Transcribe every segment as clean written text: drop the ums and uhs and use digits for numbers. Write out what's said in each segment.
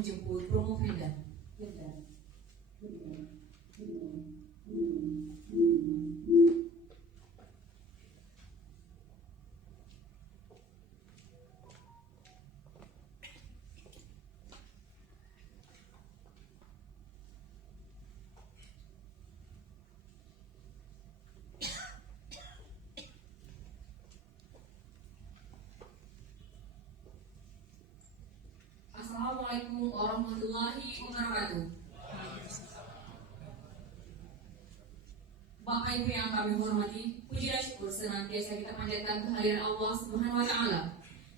menjemput Promo Frida. Assalamualaikum warahmatullahi wabarakatuh. Bapak Ibu yang kami hormati, puji dan syukur senantiasa kita panjatkan kehadiran Allah Subhanahu wa Ta'ala.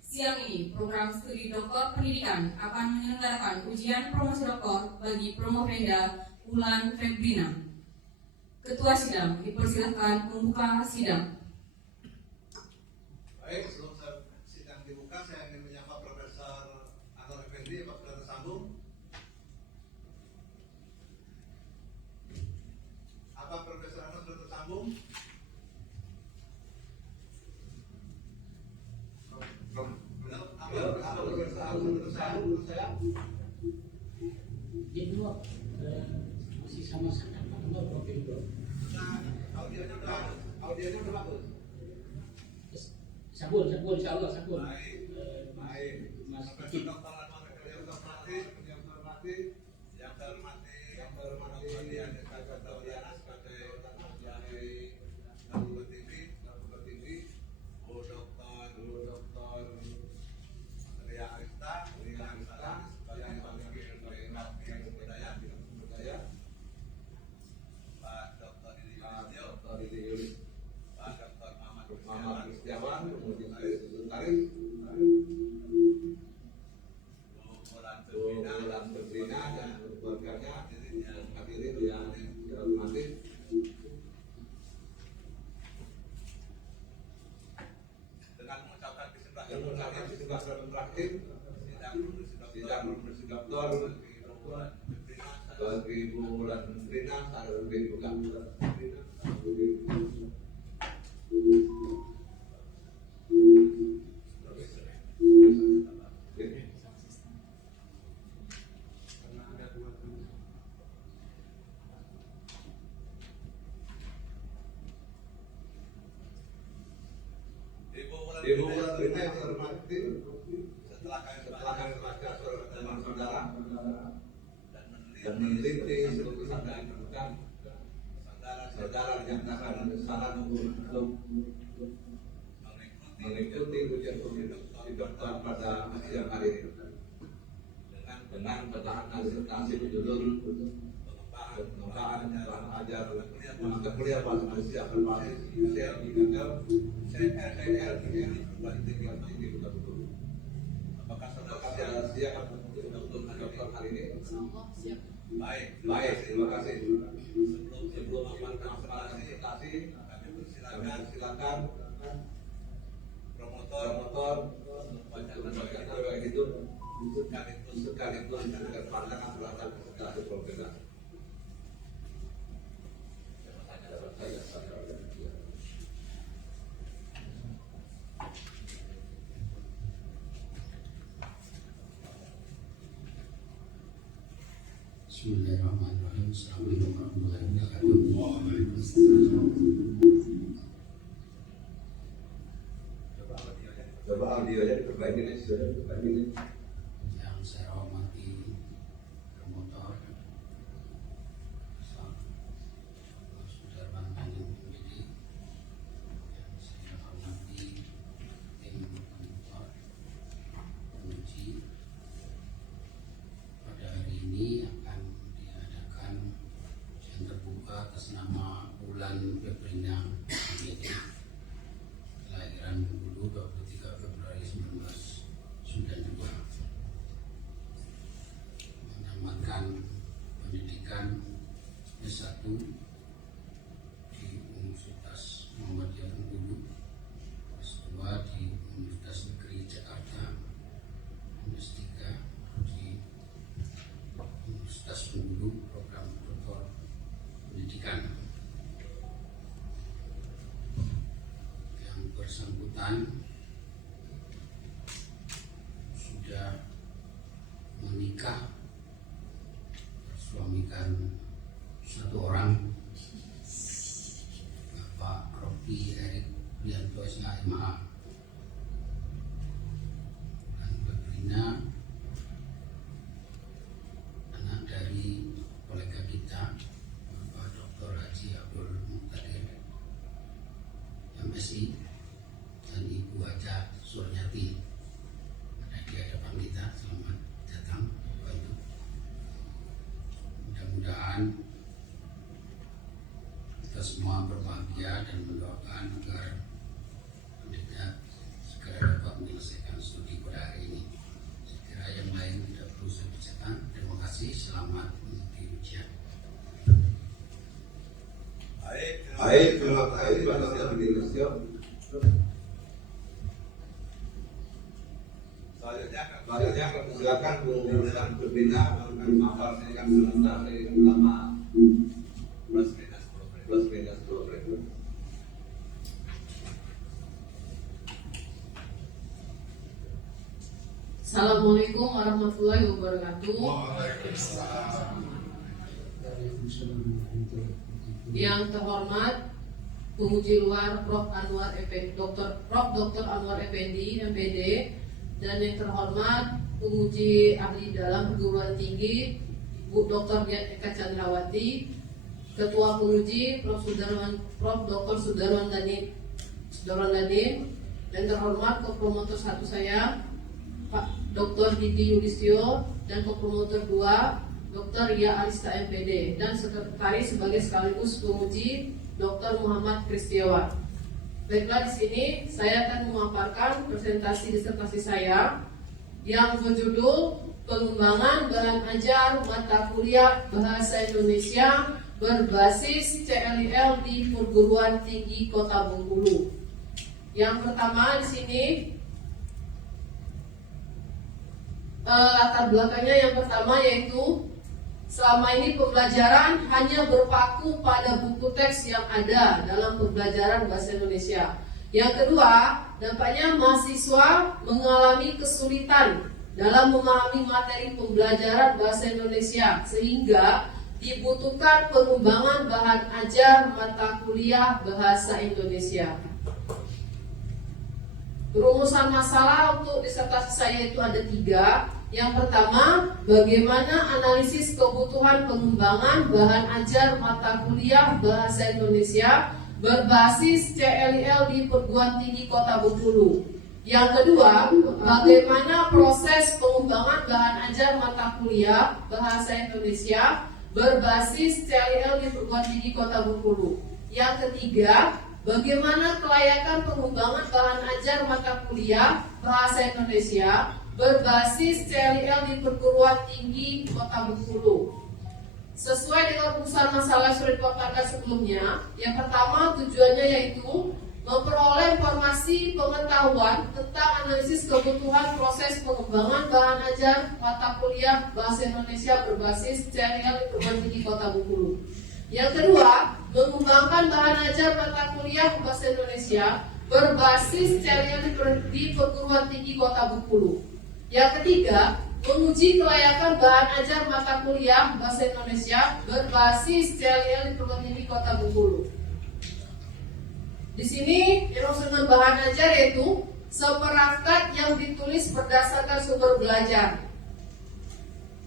Siang ini, program studi doktor pendidikan akan menyelenggarakan ujian promosi doktor bagi Promovenda Ulan Febrina. Ketua sidang dipersilakan membuka sidang. Baik, sebelum sidang dibuka, saya ingin menyapa Profesor Anwar Effendi. Pak sudah tersambung? Apa Profesor Anwar sudah tersambung? Apa Profesor Anwar sudah tersambung menurut saya? Dia dua masih sama-sama profil dua. Nah, audionya udah bagus. Sabun, insya Allah sabun. Baik. Mas Profesor Dr. Anwar Effendi yang terhormati, yang terhormati, adik saya Dr. Diana sebagai dari Narkoba TV, Bu Dr. Ria Arista sebagai bidang budaya, Pak Dr. Didi Yulis, Pak Dr. Muhammad Setiawan, kemudian saya Sekretaris, Bu Wulan Febrina dan keluarganya, hadirin yang dihormati. Dengan mengucapkan kesempatan terakhir, sidang produksi doktor bagi Bu Wulan Febrina saya dibuka. Ibu Wulan Febrina yang terhormati, setelah kami baca surat teman saudara dan meneliti seluruh yang dibutuhkan, saudara dinyatakan bersalah untuk mengikuti ujian dokter pada siang hari ini dengan bacaan hasil judul pengembangan bahan ajar mata kuliah bahasa Indonesia berbasis sel digital CLL tinggi betul. Apakah saudara siap untuk dokter hari ini? Baik, terima kasih. Sebelum presentasi, kami persilakan promotor membacakan kayak gitu sekaligus dengan pandangan terhadap presentasi Promovenda. Bismillahirrahmanirrahim. Assalamualaikum warahmatullahi wabarakatuh. Coba audionya diperbaiki nih, sudah diperbaiki nih. Yang saya hormati promotor Sudarman Tanjung Pembidik, yang saya hormati tim promotor penguji. Pada hari ini akan diadakan ujian terbuka atas nama Ulan Febrina Pembidik, kelahiran Bengkulu 23 Februari 1992. Baik, terima kasih Pak Nasio. Selanjutnya silakan pengumuman berbeda akan memaparkan sebentar dari utama plus minus 10 ribu. Assalamualaikum warahmatullahi wabarakatuh. Yang terhormat penguji luar Prof. Dr. Anwar Effendi, MPD, dan yang terhormat penguji ahli dalam perguruan tinggi Bu Dr. Eka Chandrawati, Ketua Penguji Prof. Dr. Sudarwan Danim, dan terhormat Kopromotor 1 saya Pak Dr. Didi Yudistio, dan Kopromotor 2 Dr. Ria Arista MPD, dan sekretaris sebagai sekaligus penguji Dr. Muhammad Kristiawan. Baiklah, di sini saya akan memaparkan presentasi disertasi saya yang berjudul Pengembangan Bahan Ajar Mata Kuliah Bahasa Indonesia berbasis CLIL di Perguruan Tinggi Kota Bengkulu. Yang pertama di sini latar belakangnya yang pertama yaitu selama ini pembelajaran hanya berpaku pada buku teks yang ada dalam pembelajaran bahasa Indonesia. Yang kedua, dampaknya mahasiswa mengalami kesulitan dalam memahami materi pembelajaran bahasa Indonesia sehingga dibutuhkan pengembangan bahan ajar mata kuliah bahasa Indonesia. Rumusan masalah untuk disertasi saya itu ada 3. Yang pertama, bagaimana analisis kebutuhan pengembangan bahan ajar mata kuliah bahasa Indonesia berbasis CLIL di Perguruan Tinggi Kota Bengkulu. Yang kedua, bagaimana proses pengembangan bahan ajar mata kuliah bahasa Indonesia berbasis CLIL di Perguruan Tinggi Kota Bengkulu. Yang ketiga, bagaimana kelayakan pengembangan bahan ajar mata kuliah bahasa Indonesia berbasis CLIL di Perguruan Tinggi Kota Bengkulu. Sesuai dengan rumusan masalah sudah dipaparkan sebelumnya, yang pertama tujuannya yaitu memperoleh informasi pengetahuan tentang analisis kebutuhan proses pengembangan bahan ajar mata kuliah bahasa Indonesia berbasis CLIL di Perguruan Tinggi Kota Bengkulu. Yang kedua, mengembangkan bahan ajar mata kuliah bahasa Indonesia berbasis CLIL di Perguruan Tinggi Kota Bengkulu. Yang ketiga, menguji kelayakan bahan ajar mata kuliah bahasa Indonesia berbasis CLIL di Perguruan Tinggi Kota Bengkulu. Di sini yang maksud dengan bahan ajar yaitu seperangkat yang ditulis berdasarkan sumber belajar.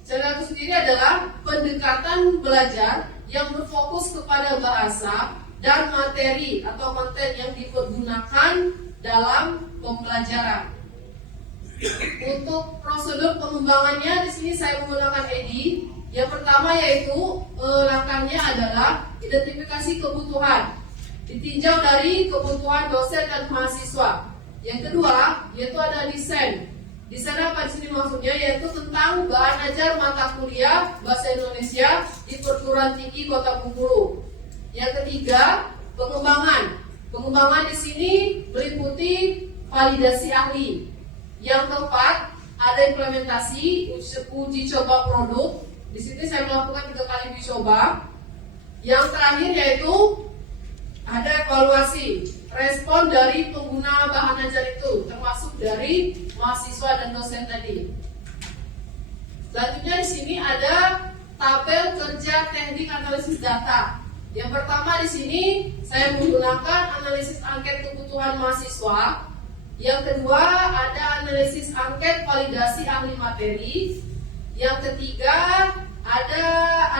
CLIL itu sendiri adalah pendekatan belajar yang berfokus kepada bahasa dan materi atau konten yang dipergunakan dalam pembelajaran. Untuk prosedur pengembangannya di sini saya menggunakan EDI. Yang pertama yaitu langkahnya adalah identifikasi kebutuhan, ditinjau dari kebutuhan dosen dan mahasiswa. Yang kedua yaitu ada desain. Desain apa di sini maksudnya yaitu tentang bahan ajar mata kuliah bahasa Indonesia di Perguruan Tinggi Kota Bengkulu. Yang ketiga pengembangan. Pengembangan di sini meliputi validasi ahli. Yang keempat, ada implementasi uji coba produk. Di sini saya melakukan 3 kali uji coba. Yang terakhir yaitu ada evaluasi respon dari pengguna bahan ajar itu, termasuk dari mahasiswa dan dosen tadi. Selanjutnya di sini ada tabel kerja teknik analisis data. Yang pertama di sini saya menggunakan analisis angket kebutuhan mahasiswa. Yang kedua ada analisis angket validasi ahli materi. Yang ketiga ada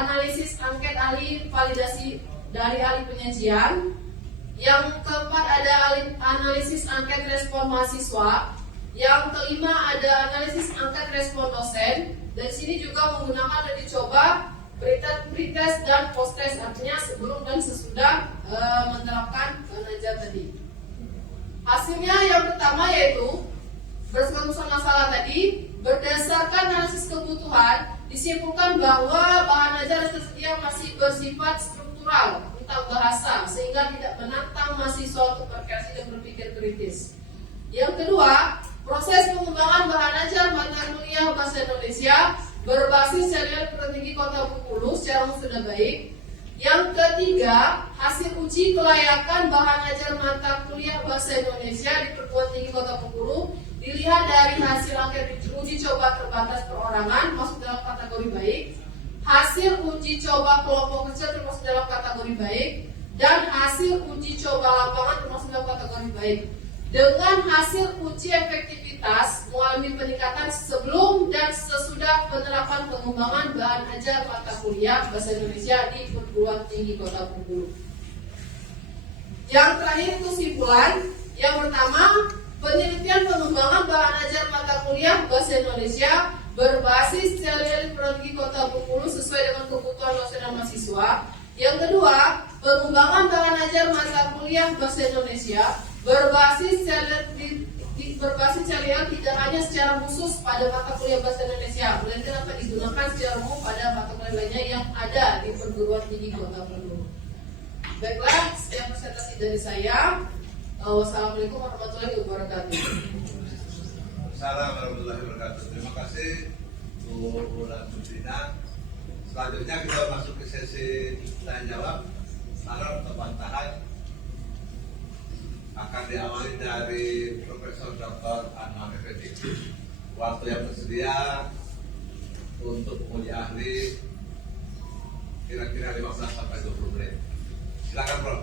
analisis angket ahli validasi dari ahli penyajian. Yang keempat ada analisis angket respon mahasiswa. Yang kelima ada analisis angket respon dosen. Dan sini juga menggunakan uji coba pretest dan post-test, artinya sebelum dan sesudah menerapkan bahan ajar tadi. Hasilnya yang pertama yaitu berdasarkan rumusan masalah tadi, berdasarkan analisis kebutuhan disimpulkan bahwa bahan ajar yang tersedia masih bersifat struktural tentang bahasa sehingga tidak menantang mahasiswa untuk berkreasi dan berpikir kritis. Yang kedua, proses pengembangan bahan ajar mata kuliah bahasa Indonesia berbasis serial perguruan tinggi Kota Bengkulu secara umum sudah baik. Yang ketiga, hasil uji kelayakan bahan ajar mata kuliah bahasa Indonesia di perguruan tinggi Kota Bengkulu dilihat dari hasil angket uji coba terbatas perorangan masuk dalam kategori baik, hasil uji coba kelompok kecil termasuk dalam kategori baik, dan hasil uji coba lapangan termasuk dalam kategori baik. Dengan hasil uji efektivitas mengalami peningkatan sebelum dan sesudah penerapan pengembangan bahan ajar mata kuliah bahasa Indonesia di perguruan tinggi Kota Bengkulu. Yang terakhir itu kesimpulan. Yang pertama, penelitian pengembangan bahan ajar mata kuliah bahasa Indonesia berbasis serial perguruan tinggi Kota Bengkulu sesuai dengan kebutuhan dosen dan mahasiswa. Yang kedua, pengembangan bahan ajar mata kuliah bahasa Indonesia berbasis serial tidak hanya secara khusus pada mata kuliah bahasa Indonesia, melainkan dapat digunakan secara umum pada mata kuliah lainnya yang ada di perguruan tinggi Kota Bengkulu. Baiklah, sekian presentasi dari saya. Wassalamualaikum warahmatullahi wabarakatuh. Assalamualaikum warahmatullahi wabarakatuh. Terima kasih Bu dan Bu Dina. Selanjutnya kita masuk ke sesi tanya jawab. Harap teman-teman akan diawali dari Profesor Dr. Anwar Effendi. Waktu yang tersedia untuk menguji ahli kira-kira 15 sampai 20 menit. Silakan, Prof.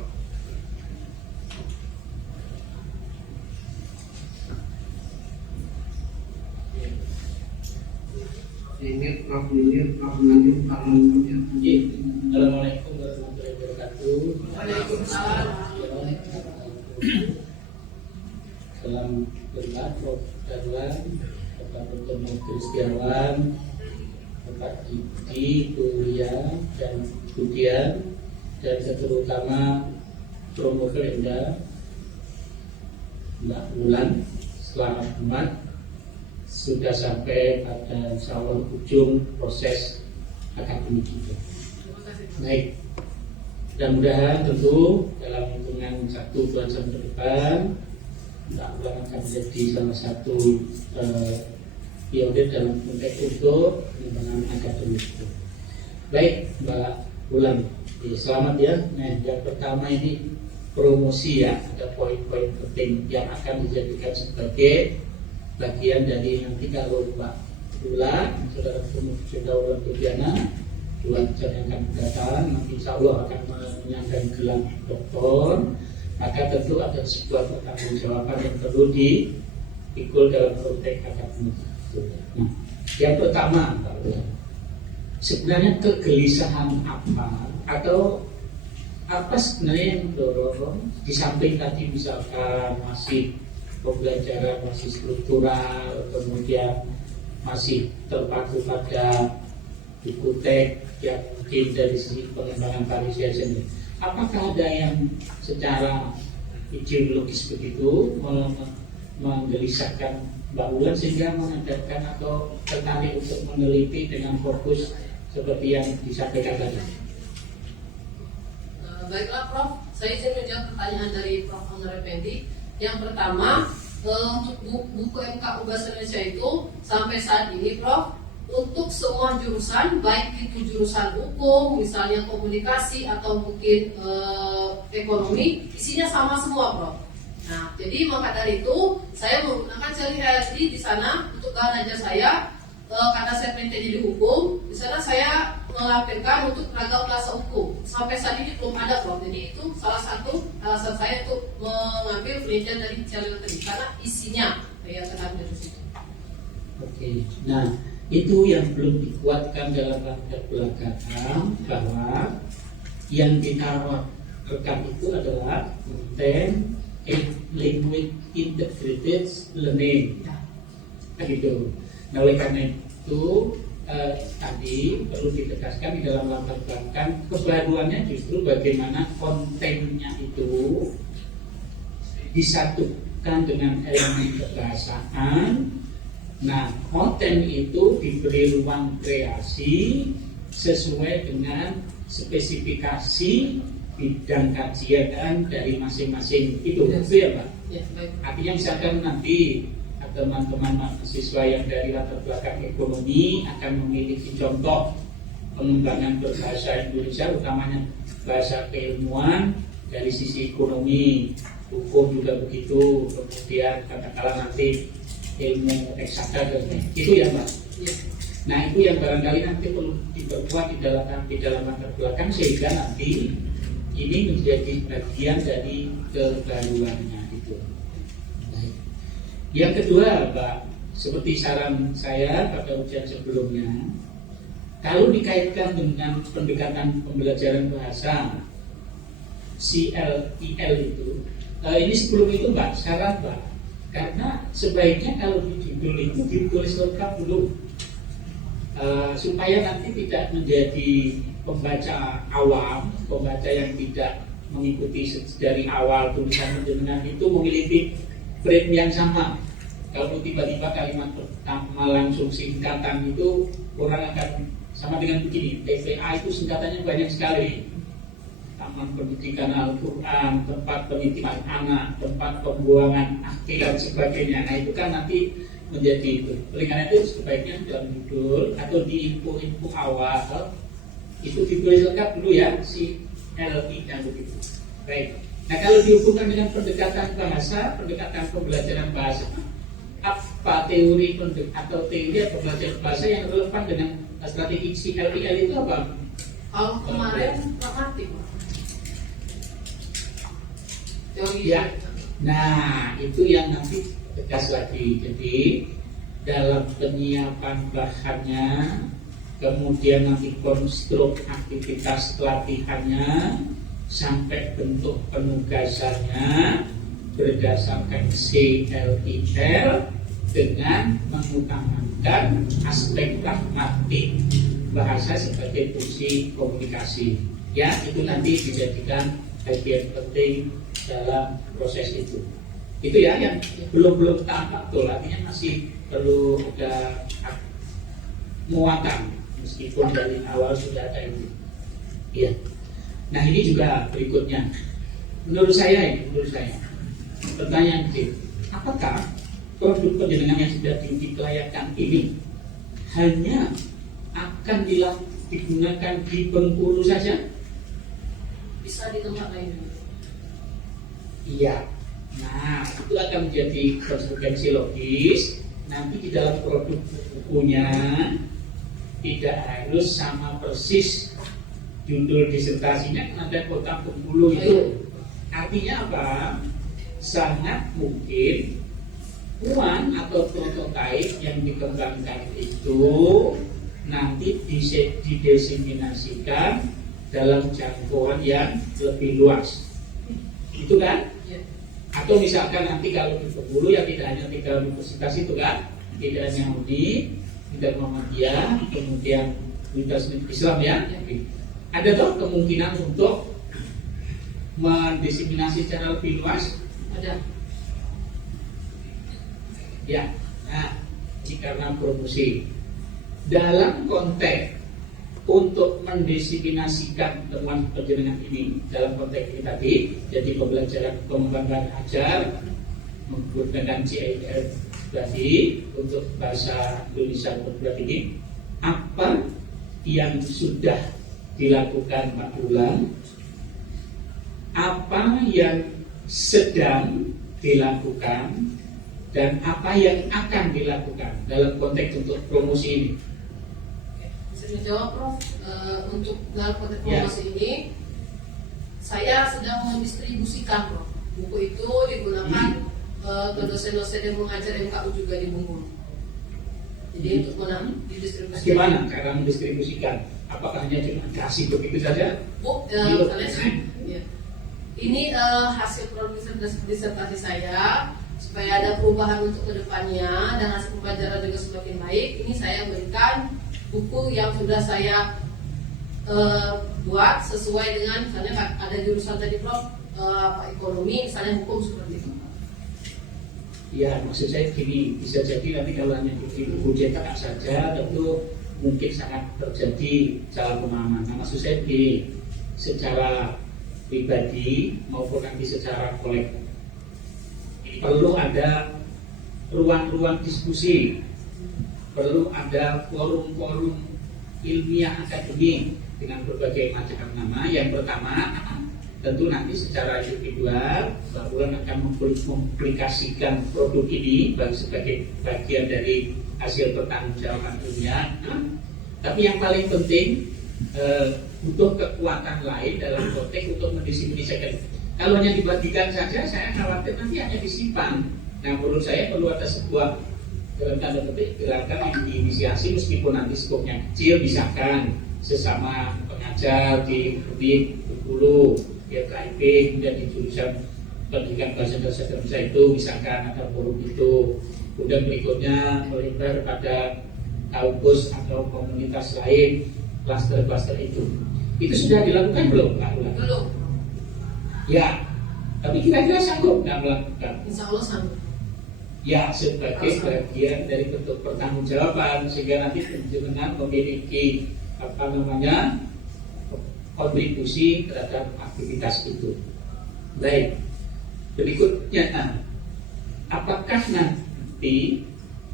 Ini Prof. Lilir, Prof. Nadim, Pak Manggil. Assalamualaikum warahmatullahi wabarakatuh. Waalaikumsalam. Salam hormat Prof. Darwan, Bapak Dr. Kristiawan, Bapak Didi, Kuliah dan Budian, dan terutama Promo Kelenda, Mbak Wulan. Selamat hormat. Sudah sampai pada insya Allah ujung proses akademik kita. Baik, mudah-mudahan tentu dalam hitungan 1-2 jam ke depan Mbak Wulan akan menjadi salah satu pionir dalam konteks untuk pengembangan akademik itu. Baik, Mbak Wulan, selamat ya. Nah, yang pertama ini promosi ya, ada poin-poin penting yang akan dijadikan sebagai bagian dari nanti kalau Mbak Wulan, Saudara Saudara Budiana, 2 jam yang akan datang, nanti insya Allah akan menyandang gelar doktor, maka tentu ada sebuah pertanggungjawaban yang perlu dipikul dalam konteks akademik. Nah, yang pertama, Mbak Wulan, sebenarnya kegelisahan apa atau apa sebenarnya yang mendorong di samping tadi misalkan masih pembelajaran masih struktural, kemudian masih terpaku pada buku teks yang mungkin dari sisi pengembangan pariwisata sendiri. Apakah ada yang secara ideologis begitu menggelisahkan Mbak Wulan sehingga mengajarkan atau tertarik untuk meneliti dengan fokus seperti yang disampaikan tadi? Baiklah Prof, saya izin menjawab pertanyaan dari Prof. Anwar Effendi. Yang pertama, untuk buku MKU Bahasa Indonesia itu sampai saat ini Prof, untuk semua jurusan, baik itu jurusan hukum, misalnya komunikasi atau mungkin ekonomi, isinya sama semua Prof. Nah, jadi maka dari itu saya menggunakan CLHSD di sana untuk bahan ajar saya. Karena saya penelitian di hukum, di sana saya melampirkan untuk ragam kelas hukum. Sampai saat ini belum ada Prof. Jadi itu salah satu alasan saya untuk mengambil penelitian dari CLHSD tadi karena isinya yang terkandung di situ. Oke, nah itu yang belum dikuatkan dalam latar belakang bahwa yang ditaruh rekam itu adalah konten language integrated learning, gitu. Nah, oleh karena itu tadi perlu ditegaskan di dalam latar belakang kebaruannya justru bagaimana kontennya itu disatukan dengan elemen kebahasaan. Nah, konten itu diberi ruang kreasi sesuai dengan spesifikasi bidang kajian dari masing-masing itu Yes. itu ya Pak. Ya, baik. Artinya misalkan nanti teman-teman mahasiswa yang dari latar belakang ekonomi akan memiliki contoh pengembangan berbahasa Indonesia, utamanya bahasa keilmuan dari sisi ekonomi, hukum juga begitu, kemudian katakanlah nanti ilmu eksakta dan itu ya Pak. Ya. Nah itu yang barangkali nanti perlu diperkuat di dalam latar belakang sehingga nanti ini menjadi bagian dari kebaruannya itu. Baik. Yang kedua, Pak, seperti saran saya pada ujian sebelumnya, kalau dikaitkan dengan pendekatan pembelajaran bahasa CLIL itu, ini sebelum itu Mbak, saran Mbak, karena sebaiknya kalau di judul itu ditulis lengkap dulu, supaya nanti tidak menjadi pembaca awam, pembaca yang tidak mengikuti dari awal tulisan penjenengan itu memiliki frame yang sama. Kalau tiba-tiba kalimat pertama langsung singkatan itu orang akan sama dengan begini. TPA itu singkatannya banyak sekali. Taman Pendidikan Al-Quran, tempat penitipan anak, tempat pembuangan akhir dan sebagainya. Nah itu kan nanti menjadi itu. Oleh karena itu sebaiknya dalam judul atau di info-info awal itu ditulis lengkap dulu ya si LI dan begitu. Baik. Nah kalau dihubungkan dengan pendekatan bahasa, pendekatan pembelajaran bahasa, apa teori atau teori pembelajaran bahasa yang relevan dengan strategi CLIL itu apa? Kalau kemarin pragmatik, teori. Ya. Nah itu yang nanti tegas lagi. Jadi dalam penyiapan bahannya, kemudian nanti konstruk aktivitas pelatihannya sampai bentuk penugasannya berdasarkan CLIL dengan mengutamakan aspek pragmatik bahasa sebagai fungsi komunikasi. Ya, itu nanti dijadikan bagian penting dalam proses itu. Itu ya yang belum tampak tuh, artinya masih perlu ada muatan meskipun dari awal sudah ada itu. Iya. Nah ini juga berikutnya. Menurut saya pertanyaan kecil, apakah produk penjenengan yang sudah dikelayakan ini hanya akan digunakan di Bengkulu saja? Bisa di tempat lain. Iya. Nah, itu akan menjadi konsekuensi logis. Nanti di dalam produk bukunya tidak harus sama persis judul disertasinya ada kota Bengkulu itu. Artinya apa? Sangat mungkin uang atau prototipe yang dikembangkan itu nanti didesiminasikan dalam jangkauan yang lebih luas. Itu kan? Atau misalkan nanti kalau di Bengkulu ya tidak hanya 3 universitas itu kan, tidak hanya UNI, tidak Muhammadiyah, kemudian Universitas Islam ya. Ada toh kemungkinan untuk mendesiminasi secara lebih luas? Ada. Ya, nah ini karena promosi. Dalam konteks untuk mendesiminasikan temuan penjenengan ini dalam konteks ini tadi, jadi pembelajaran pengembangan ajar menggunakan CLIL tadi untuk bahasa Indonesia berbuat ini, apa yang sudah dilakukan Pak Bulan, apa yang sedang dilakukan, dan apa yang akan dilakukan dalam konteks untuk promosi ini. Bisa menjawab Prof. Untuk dalam konteks promosi ini saya sedang mendistribusikan Prof. Buku itu digunakan ke dosen-dosen yang mengajar MKU juga di Bengkulu. Jadi untuk didistribusikan. Gimana cara mendistribusikan? Apakah hanya cuma kasih begitu saja? Ini hasil produk disertasi saya supaya ada perubahan untuk kedepannya dan hasil pembelajaran juga semakin baik. Ini saya berikan buku yang sudah saya buat sesuai dengan misalnya ada jurusan tadi Prof ekonomi, misalnya hukum seperti itu. Ya, maksud saya gini, bisa jadi nanti kalau hanya di buku cetak saja tentu mungkin sangat terjadi salah pemahaman. Nah, maksud saya gini, secara pribadi maupun nanti secara kolektif. Perlu ada ruang-ruang diskusi, perlu ada forum-forum ilmiah akademik dengan berbagai macam nama. Yang pertama, tentu nanti secara individual Mbak Wulan akan mempublikasikan produk ini sebagai bagian dari hasil pertanggungjawaban ilmiah. Tapi yang paling penting butuh kekuatan lain dalam konteks untuk mendistribusikan. Kalau hanya dibagikan saja, saya khawatir nanti hanya disimpan. Nah, menurut saya perlu ada sebuah dalam tanda petik gerakan yang diinisiasi, meskipun nanti skopnya kecil, misalkan sesama pengajar di Bengkulu, ya KIP, kemudian di jurusan pendidikan bahasa Indonesia itu, misalkan ada forum itu. Kemudian berikutnya melebar pada kampus atau komunitas lain, klaster-klaster itu. Itu sudah dilakukan belum, Pak Wulan? Belum. Ya, tapi kira-kira sanggup nggak melakukan? Insya Allah sanggup. Ya, sebagai bagian dari bentuk pertanggungjawaban, sehingga nanti dengan memiliki kontribusi terhadap aktivitas itu. Baik, berikutnya, apakah nanti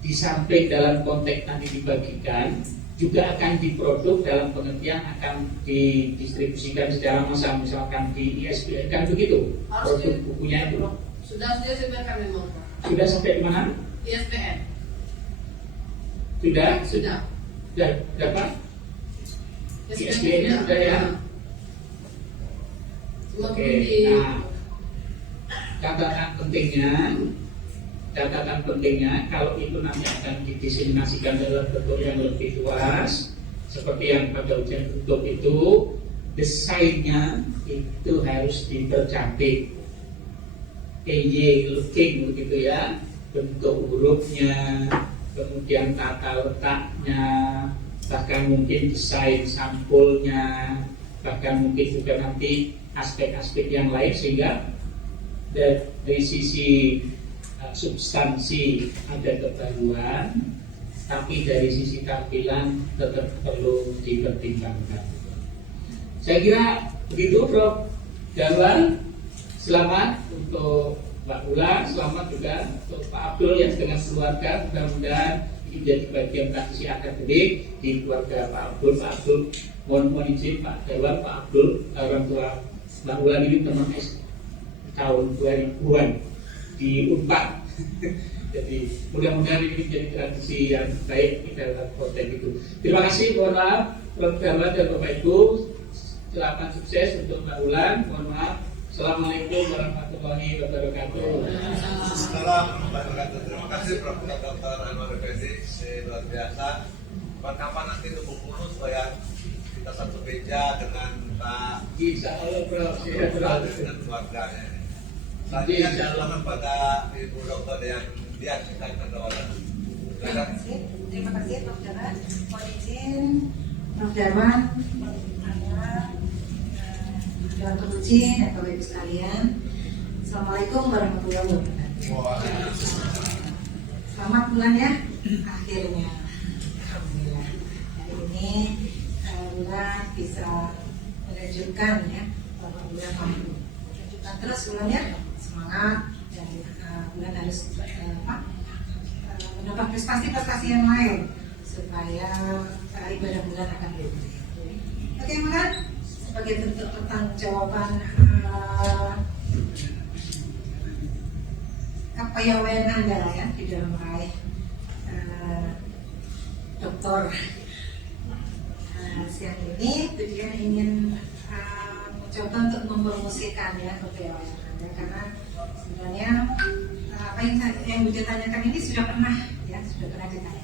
di samping dalam konteks nanti dibagikan, juga akan diproduk dalam pengertian akan didistribusikan secara massal, misalkan di ISBN, kan begitu? Harus produk bukunya itu sudah disebarkan memang. sudah sampai di mana? ISBN. Sudah Sudah. Berapa? ISBN-nya sudah ya. Cuma Oke, belum di nah catatan pentingnya kalau itu nanti akan didiseminasikan dalam bentuk yang lebih luas, seperti yang pada ujian bentuk itu, desainnya itu harus dipercantik, looking begitu ya, bentuk hurufnya, kemudian tata letaknya, bahkan mungkin desain sampulnya, bahkan mungkin juga nanti aspek-aspek yang lain, sehingga dari sisi substansi ada kebaruan, tapi dari sisi tampilan tetap perlu dipertimbangkan. Saya kira begitu, Prof. Jawan. Selamat untuk Mbak Wulan, selamat juga untuk Pak Abdul yang dengan keluarga, mudah-mudahan ini menjadi bagian praktisi akademik di keluarga Pak Abdul. Pak Abdul, mohon izin Pak Jawan, Pak Abdul, orang tua Mbak Wulan ini teman tahun 2000-an di Unpad. Jadi mudah-mudahan ini menjadi tradisi yang baik di dalam konteks itu. Terima kasih, mohon maaf Prof. Jawan dan Bapak Ibu. Selamat sukses untuk Mbak Wulan. Mohon maaf. Assalamualaikum warahmatullahi wabarakatuh. Assalamualaikum warahmatullahi wabarakatuh. Terima kasih Prof. Dr. Anwar Effendi, luar biasa. Kapan nanti ke Bengkulu supaya kita satu meja dengan Pak Insya Allah, Prof. dengan keluarganya. Selanjutnya silakan pada Ibu Dokter yang dia akan kedawalan. Terima kasih Prof. Darman. Mohon izin Prof. Darman, Dewan Penguji dan Bapak Ibu sekalian. Assalamualaikum warahmatullahi wabarakatuh. Selamat bulan ya, akhirnya. Alhamdulillah. Hari ini bulan bisa menunjukkan ya bahwa bulan mampu. Lanjutkan terus bulannya, semangat, dan bulan harus mendapat prestasi-prestasi yang lain supaya ibadah bulan akan lebih baik. Bagaimana? Sebagai bentuk pertanggungjawaban kepegawaian Anda ya di dalam meraih doktor. Siang ini Budian ingin mencoba untuk mempromosikan ya kepegawaian Anda, karena sebenarnya apa yang Budian tanyakan ini sudah pernah ditanyakan.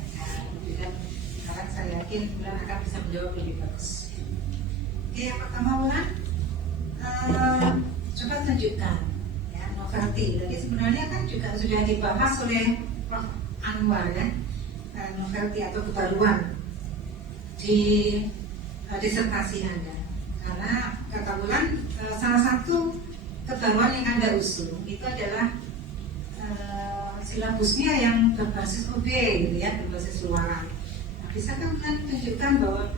Dan sekarang saya yakin Bulan akan bisa menjawab lebih bagus. Oke, yang pertama Wulan, coba tunjukkan ya novelty. Jadi sebenarnya kan juga sudah dibahas oleh Prof. Anwar ya, novelty atau kebaruan di disertasi Anda. Karena kata Wulan, salah satu kebaruan yang Anda usung itu adalah silabusnya yang berbasis OB gitu ya, berbasis luaran. Nah, bisa kan Wulan tunjukkan bahwa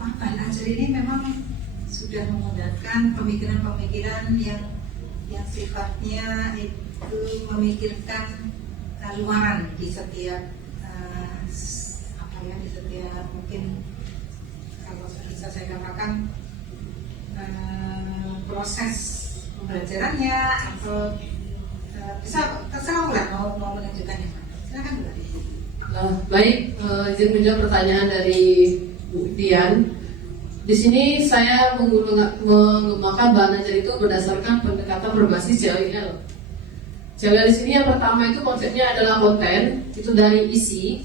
bahan ajar ini memang sudah menggunakan pemikiran-pemikiran yang sifatnya itu memikirkan luaran di setiap di setiap mungkin kalau bisa saya katakan proses pembelajarannya atau bisa terserah ulang mau menunjukkannya. Silakan Bu. Baik, izin menjawab pertanyaan dari Bu Dian. Di sini saya menggunakan bahan ajar itu berdasarkan pendekatan berbasis CLIL. CLIL di sini yang pertama itu konsepnya adalah konten, itu dari isi.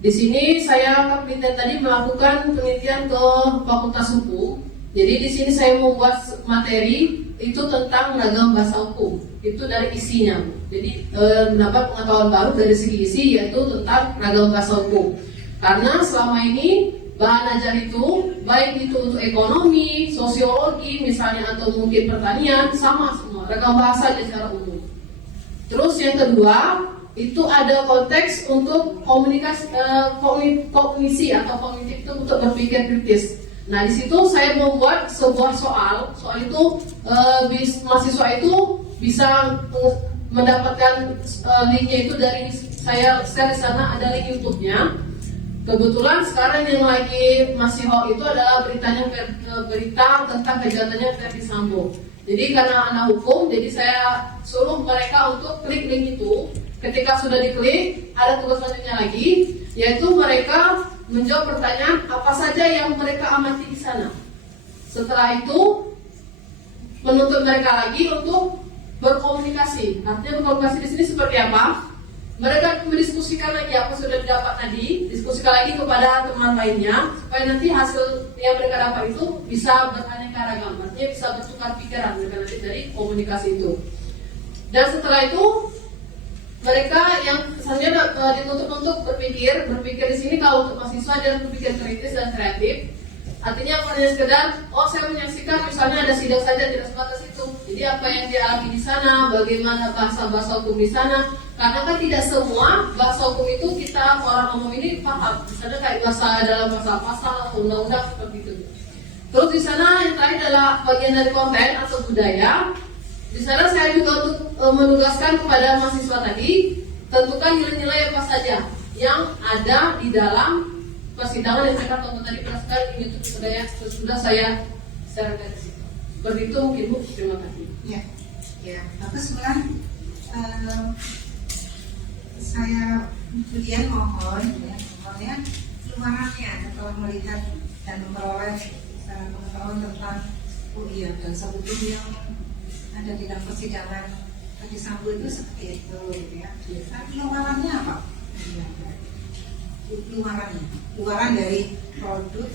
Di sini saya penelitian tadi melakukan penelitian ke Fakultas Hukum. Jadi di sini saya membuat materi itu tentang ragam bahasa hukum. Itu dari isinya. Jadi mendapat pengetahuan baru dari segi isi, yaitu tentang ragam bahasa hukum. Karena selama ini bahan ajar itu baik itu untuk ekonomi, sosiologi misalnya, atau mungkin pertanian, sama semua ragam bahasa secara umum. Terus yang kedua itu ada konteks untuk kognisi atau kognitif itu untuk berpikir kritis. Nah di situ saya membuat sebuah soal itu mahasiswa itu bisa mendapatkan linknya itu dari saya share di sana, ada link YouTube-nya. Kebetulan sekarang yang lagi masih hot itu adalah berita tentang kejahatannya Verdi Sambo. Jadi karena anak hukum, jadi saya suruh mereka untuk klik link itu. Ketika sudah diklik, ada tugas selanjutnya lagi, yaitu mereka menjawab pertanyaan apa saja yang mereka amati di sana. Setelah itu menuntut mereka lagi untuk berkomunikasi. Artinya berkomunikasi di sini seperti apa? Mereka mendiskusikan lagi apa sudah didapat tadi, diskusikan lagi kepada teman lainnya, supaya nanti hasil yang mereka dapat itu bisa beraneka ragam, artinya bisa bertukar pikiran mereka nanti dari komunikasi itu. Dan setelah itu mereka yang selanjutnya dituntut untuk berpikir di sini kalau untuk mahasiswa dia berpikir kritis dan kreatif. Artinya hanya sekedar, saya menyaksikan misalnya ada sidang saja tidak sebatas itu. Jadi apa yang dia alami di sana, bagaimana bahasa hukum di sana. Karena kan tidak semua bahasa hukum itu kita orang umum ini paham. Misalnya kayak bahasa dalam pasal atau undang-undang seperti itu. Terus di sana yang terakhir adalah bagian dari konten atau budaya. Di sana saya juga untuk menugaskan kepada mahasiswa tadi, tentukan nilai-nilai apa saja yang ada di dalam persidangan yang mereka tonton tadi berdasarkan YouTube sudah saya sharekan di situ. Seperti itu mungkin Bu, terima kasih. Ya, bagus Bulan. Saya kemudian mohon luarannya setelah melihat dan memperoleh pengetahuan tentang bahasa hukum yang ada di dalam persidangan Verdi Sambo itu seperti itu, gitu ya. Tapi luarannya apa? Luaran dari produk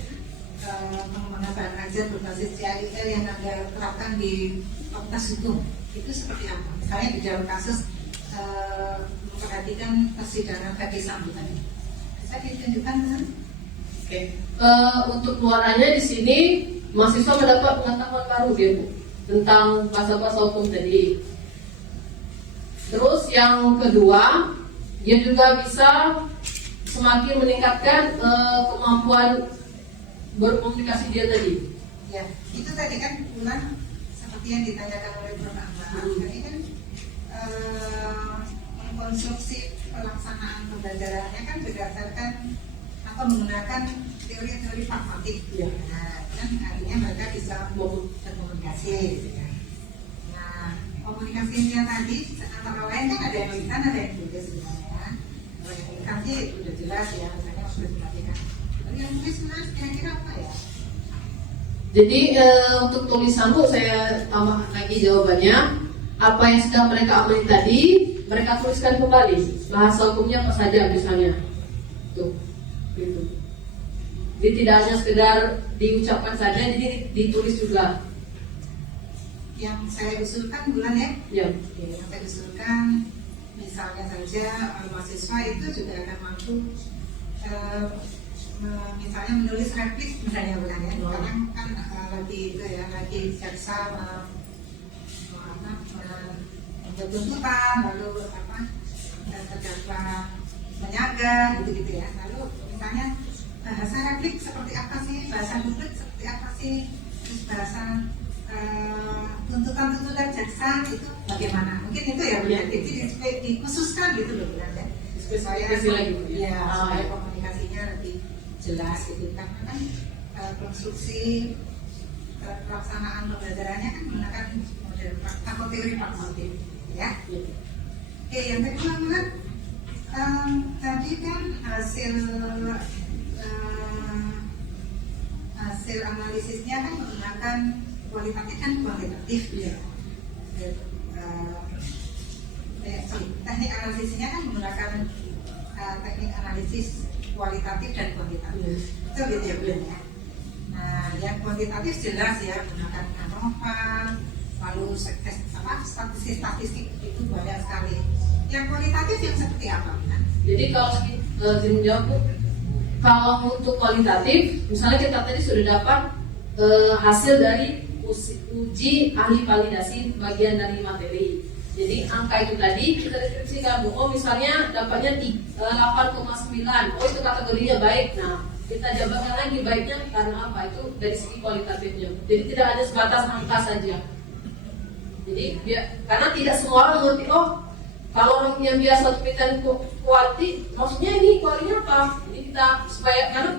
pengembangan bahan ajar berbasis CLIL yang Anda terapkan di Fakultas Hukum itu seperti apa? Misalnya di dalam kasus memperhatikan persidangan Verdi Sambo tadi, bisa ditunjukkan kan? Oke. Untuk luarannya di sini mahasiswa mendapat pengetahuan baru dia Bu tentang bahasa hukum tadi. Terus yang kedua, dia juga bisa semakin meningkatkan kemampuan berkomunikasi dia tadi. Ya, itu tadi kan Bulan seperti yang ditanyakan oleh Bro Akbar. Tadi kan mengkonstruksi pelaksanaan pembelajarannya kan berdasarkan apa menggunakan teori-teori pragmatik. Ya. Nah, kan artinya mereka bisa berkomunikasi. Gitu kan. Nah, komunikasinya tadi antara lain kan ada yang lisan, ada yang tulis sebenarnya. Kalau yang lisan sih udah jelas ya, misalnya harus diperhatikan. Tapi yang tulis Mas kira-kira apa ya? Jadi untuk tulisan Bu saya tambah lagi jawabannya. Apa yang sudah mereka amati tadi, mereka tuliskan kembali. Bahasa hukumnya apa saja misalnya. Tuh, gitu. Jadi tidak hanya sekedar diucapkan saja, jadi ditulis juga. Yang saya usulkan Bulan ya? Ya. Yang saya usulkan misalnya saja mahasiswa itu juga akan mampu misalnya menulis replik misalnya Bulan ya. Karena kan lagi itu ya, lagi jaksa tuntutan, lalu terdakwa menyaga gitu-gitu ya. Lalu misalnya bahasa replik seperti apa sih, bahasa publik seperti apa sih, terus bahasan tuntutan jaksa itu bagaimana? Mungkin itu ya, Bu. Jadi dikhususkan gitu loh, Bu. Spesifikasi lagi, Bu. Ya, supaya komunikasinya lebih jelas gitu. Karena kan konstruksi pelaksanaan pembelajarannya kan menggunakan model atau teori pragmatik, ya. Oke, yang kedua kan tadi kan hasil analisisnya kan menggunakan kualitatif dan kuantitatif, ya. Teknik analisisnya kan menggunakan teknik analisis kualitatif dan kuantitatif. Itu gitu ya, Bu, ya. Nah, yang kuantitatif jelas ya, menggunakan ANOVA, lalu statistik itu banyak sekali. Yang kualitatif yang seperti apa? Jadi kalau menjawab, Bu, kalau untuk kualitatif, misalnya kita tadi sudah dapat hasil dari uji ahli validasi bagian dari materi. Jadi angka itu tadi kita deskripsikan, Bu. Oh, misalnya dapatnya 8,9. Oh, itu kategorinya baik. Nah, kita jabarkan lagi baiknya karena apa? Itu dari segi kualitatifnya. Jadi tidak ada sebatas angka saja. Jadi karena tidak semua orang mengerti, oh, kalau orang yang biasa penelitian kualiti, maksudnya ini kualinya apa? Jadi kita supaya karena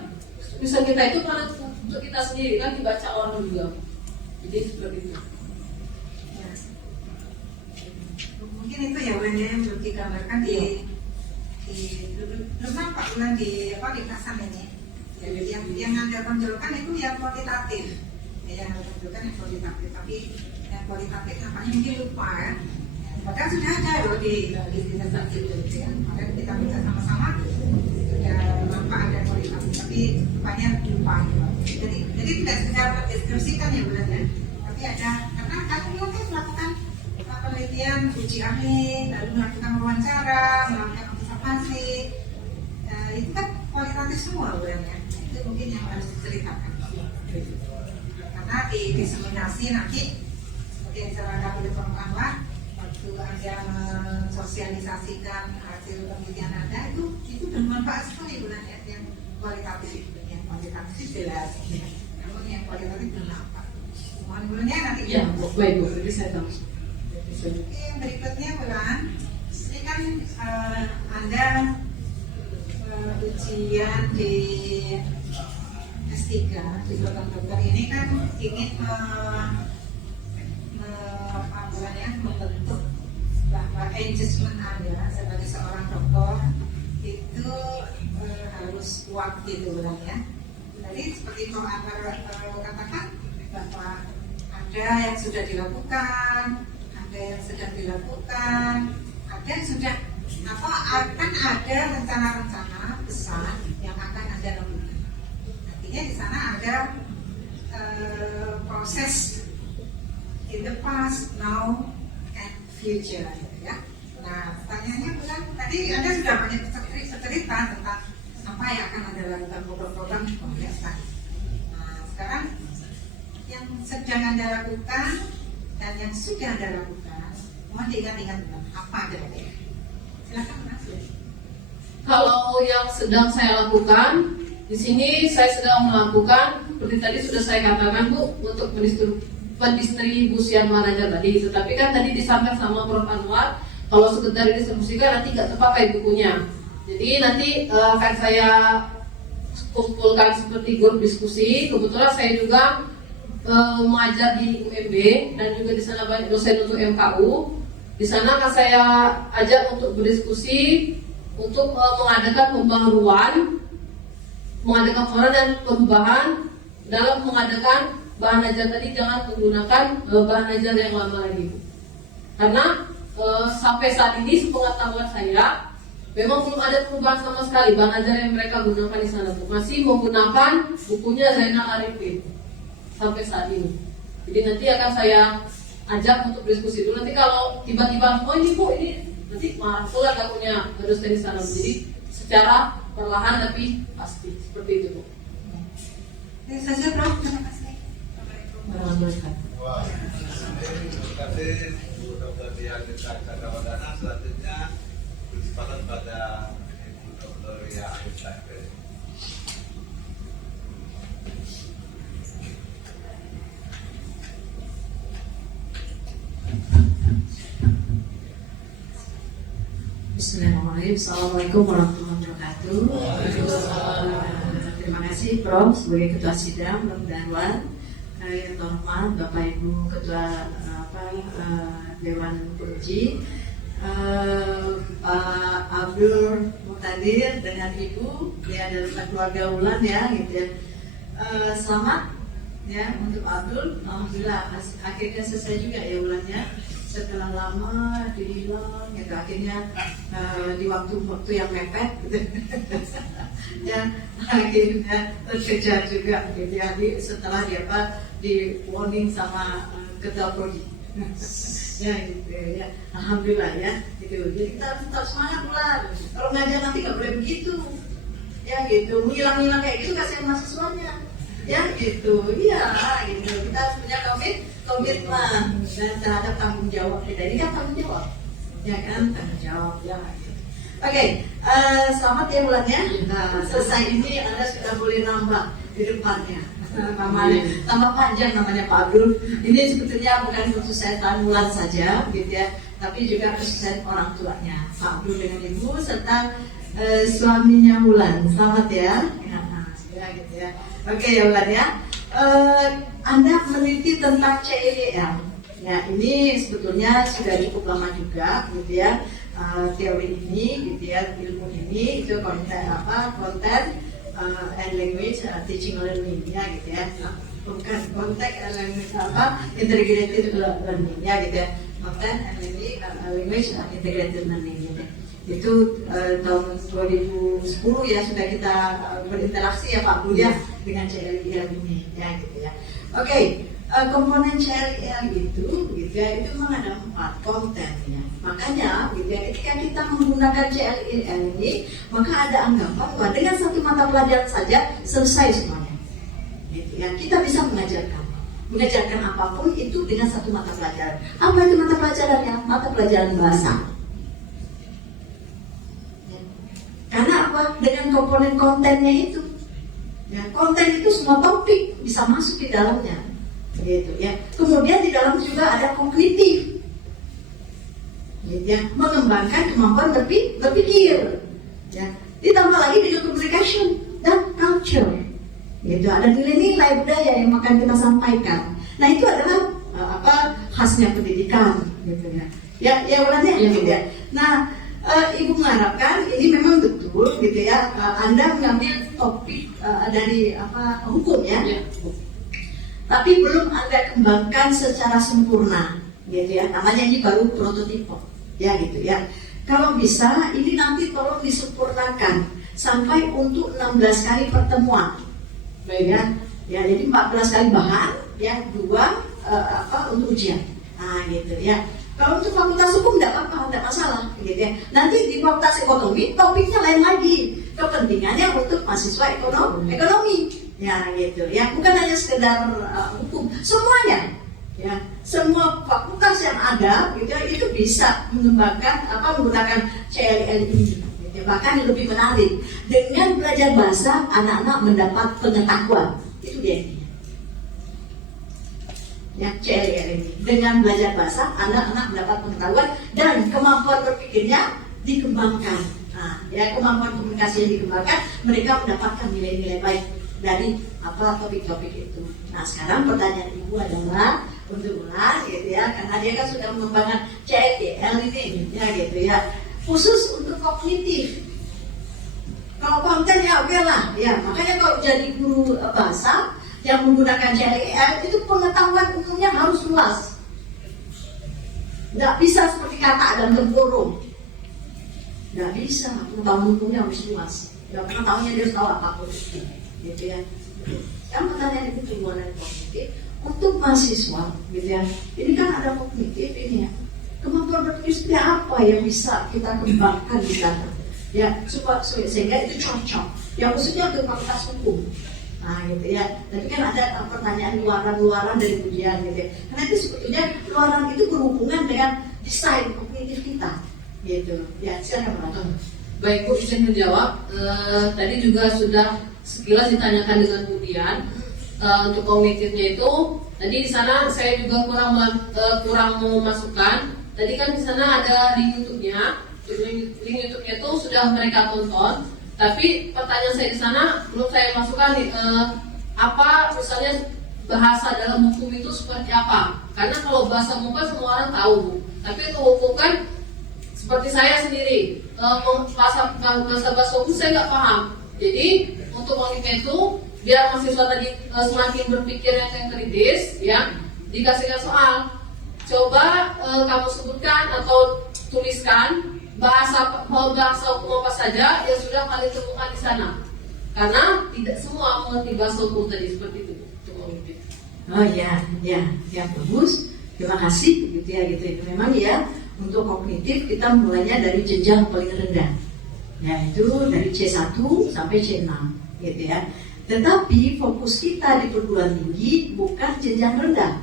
bisa kita itu karena untuk kita sendiri kan dibaca orang juga. Jadi seperti itu. Ya. Mungkin itu ya, Bu, yang belum digambarkan di belum nampak bulan di kasan ini. Jadi yang Anda tonjolkan itu yang kualitatif, ya, yang Anda tonjolkan yang kualitatif, tapi yang kualitatif nampaknya mungkin lupa ya. Padahal sudah ada loh di saksi itu ya. Makanya kita bisa sama-sama sudah nampak ada kualitatif, tapi rupanya lupa. Jadi tidak sekedar mendeskripsikan ya, bulan ya. Tapi ada karena kami mungkin melakukan penelitian uji ahli, lalu melakukan wawancara, melakukan observasi. Itu kan kualitatif semua, bulan ya. Itu mungkin yang harus diceritakan. Karena di diseminasi nanti seperti yang disarankan oleh Prof. Anwar, waktu Anda mensosialisasikan hasil penelitian Anda itu bermanfaat sekali, bulan ya. Yang kualitatif, yang kuantitatif jelas, ya. Namun yang kualitatif bermanfaat. Mohon bulannya nanti. Ya, baik, Bu. Jadi saya tahu. Oke, yang berikutnya, bulan, ini kan Anda ujian di S3 di program dokter ini kan ingin membentuk bahwa engagement Anda sebagai seorang dokter itu harus kuat gitu, bulan ya. Jadi seperti Prof. Anwar katakan bahwa ada yang sudah dilakukan, ada yang sedang dilakukan, ada yang sudah akan ada rencana-rencana besar yang akan Anda lakukan. Artinya di sana ada proses in the past, now, and future, ya. Nah, pertanyaannya bukan tadi Anda sudah banyak cerita tentang apa yang akan Anda lakukan, program-program biasa. Nah, sekarang yang sedang Anda lakukan dan yang sudah Anda lakukan, mohon diingat-ingat apa kira-kira. Silakan, Mas. Kalau yang sedang saya lakukan, di sini saya sedang melakukan seperti tadi sudah saya katakan, Bu, untuk pendistribusian manajer tadi. Tetapi kan tadi disampaikan sama Prof. Anwar, kalau sekedar distribusikan nanti nggak terpakai bukunya. Jadi nanti akan saya kumpulkan seperti grup diskusi. Kebetulan saya juga mengajar di UMB dan juga di sana banyak dosen untuk MKU. Di sana akan saya ajak untuk berdiskusi untuk mengadakan pembaharuan, mengadakan dan perubahan dalam mengadakan bahan ajar tadi. Jangan menggunakan bahan ajar yang lama lagi, karena sampai saat ini sepengetahuan saya memang belum ada perubahan sama sekali. Bahan ajar yang mereka gunakan di sana masih menggunakan bukunya Zainal Arifin sampai saat ini. Jadi nanti akan saya ajak untuk diskusi dulu. Nanti kalau tiba-tiba oh ini Bu ini nanti marah pula gak punya dosen di sana. Jadi secara perlahan tapi pasti seperti itu, Bu. Terima kasih, Prof. Terima kasih. Wah, terima kasih Bu Dr. Dian Mitra Chandrawardana. Selanjutnya berkesempatan pada Ibu Dr. Ria Arif Syahrir. Bismillahirrahmanirrahim. Assalamualaikum warahmatullahi wabarakatuh. Terima kasih Prof sebagai Ketua Sidang Darwan. Yang terhormat Bapak Ibu Ketua Dewan Penguji, Pak Abdul Muqtadir dengan Ibu ya dari keluarga Wulan ya gitu ya. Selamat ya untuk Abdul. Alhamdulillah akhirnya selesai juga ya Wulannya. Setelah lama dihilang gitu akhirnya di waktu yang mepet gitu. Ya akhirnya terkejar juga gitu ya setelah di warning sama ketua prodi. Ya gitu ya alhamdulillah ya gitu. Jadi kita harus tetap semangat lah, kalau ngajar nanti nggak boleh begitu ya gitu, menghilang-hilang kayak gitu kasihan mahasiswanya ya gitu. Iya gitu, kita harus punya komitmen dan terhadap tanggung jawab kita. Ini kan tanggung jawab ya kan, tanggung jawab ya gitu. Oke, selamat ya bulannya. Selesai ini Anda sudah boleh nambah di depannya namanya, tambah panjang namanya Pak Abdul. Ini sebetulnya bukan kesuksesan Wulan saja gitu ya, tapi juga kesuksesan orang tuanya Pak Abdul dengan Ibu serta suaminya Wulan. Selamat ya. Ya gitu ya. Oke ya Wulan ya. Anda meneliti tentang CIL. Ya ini sebetulnya sudah cukup lama juga gitu ya. Teori ini gitu ya, ilmu ini itu konten and language teaching learning ya gitu ya, bukan content and language integrated learning ya gitu ya, content and language integrated learning gitu. Itu tahun 2010 ya sudah kita berinteraksi ya Pak Bu ya dengan CLIL ini ya gitu ya. Oke, komponen CLIL gitu ya, itu memang ada 4 konten ya. Makanya gitu ya, ketika kita menggunakan CLIL ini, maka ada anggapan bahwa dengan satu mata pelajaran saja selesai semuanya. Gitu ya, kita bisa mengajarkan apapun itu dengan satu mata pelajaran. Apa itu mata pelajarannya? Mata pelajaran bahasa. Ya. Karena apa? Dengan komponen kontennya itu. Ya, konten itu semua topik bisa masuk di dalamnya. Gitu ya. Kemudian di dalam juga ada kognitif. Ya, mengembangkan kemampuan berpikir. Ya, ditambah lagi dengan communication dan culture. Gitu, ada nilai-nilai budaya yang akan kita sampaikan. Nah itu adalah khasnya pendidikan, gitu ya. Ya Wulannya gitu ya. Nah, Ibu mengharapkan ini memang betul, gitu ya. Anda mengambil topik dari hukum ya. Tapi belum Anda kembangkan secara sempurna, gitu ya. Namanya ini baru prototipe. Ya gitu ya. Kalau bisa ini nanti tolong disempurnakan sampai untuk 16 kali pertemuan. Baik ya. Ya jadi 14 kali bahan ya, 2 untuk ujian. Nah gitu ya. Kalau untuk fakultas hukum tidak apa-apa, tidak masalah gitu ya. Nanti di fakultas ekonomi topiknya lain lagi. Kepentingannya untuk mahasiswa ekonomi. Ya gitu ya. Bukan hanya sekedar hukum, semuanya. Ya, semua fakultas yang ada gitu, itu bisa mengembangkan menggunakan CLIL ini. Gitu. Bahkan lebih menarik, dengan belajar bahasa anak-anak mendapat pengetahuan. Itu dia ini. Ya, CLIL ini. Dengan belajar bahasa anak-anak mendapat pengetahuan dan kemampuan berpikirnya dikembangkan. Nah, ya kemampuan komunikasinya dikembangkan, mereka mendapatkan nilai-nilai baik dari topik-topik itu. Nah, sekarang pertanyaan Ibu adalah untuk Wulan gitu ya, karena dia kan sudah mengembangkan CLIL ini ya gitu ya, khusus untuk kognitif. Kalau konten ya oke lah ya, makanya kalau jadi guru bahasa yang menggunakan CLIL itu pengetahuan umumnya harus luas, nggak bisa seperti kata dan tempurung, nggak bisa, pengetahuan umumnya harus luas, nggak pengetahuannya dia harus tahu apapun gitu ya. Yang pertanyaan itu cuma dari kognitif untuk mahasiswa gitu ya. Ini kan ada kognitif ini ya. Kemampuan berpikir seperti apa yang bisa kita kembangkan di sana ya, sehingga itu cocok. Yang khususnya untuk fakultas hukum. Nah gitu ya. Tapi kan ada pertanyaan luaran dari ujian gitu ya. Karena itu sebetulnya luaran itu berhubungan dengan desain kognitif kita gitu. Ya silakan Pak. Baik Bu, izin menjawab. Tadi juga sudah sekilas ditanyakan dengan kemudian untuk kognitifnya itu. Tadi di sana saya juga kurang mau masukkan. Tadi kan di sana ada di YouTube-nya link YouTube-nya itu sudah mereka tonton. Tapi pertanyaan saya di sana belum saya masukkan nih, apa misalnya bahasa dalam hukum itu seperti apa? Karena kalau bahasa hukum kan semua orang tahu, Bu. Tapi untuk hukum kan seperti saya sendiri, bahasa hukum saya nggak paham. Jadi untuk mengenai itu biar mahasiswa tadi semakin berpikir yang kritis, ya dikasihkan soal. Coba kamu sebutkan atau tuliskan bahasa hukum apa saja yang sudah kalian temukan di sana. Karena tidak semua mengerti bahasa hukum tadi seperti itu. Oh ya, bagus. Terima kasih, gitu ya, gitu. Memang ya untuk kognitif kita mulainya dari jenjang paling rendah, yaitu dari C1 sampai C6, gitu ya. Tetapi fokus kita di perguruan tinggi bukan jenjang rendah,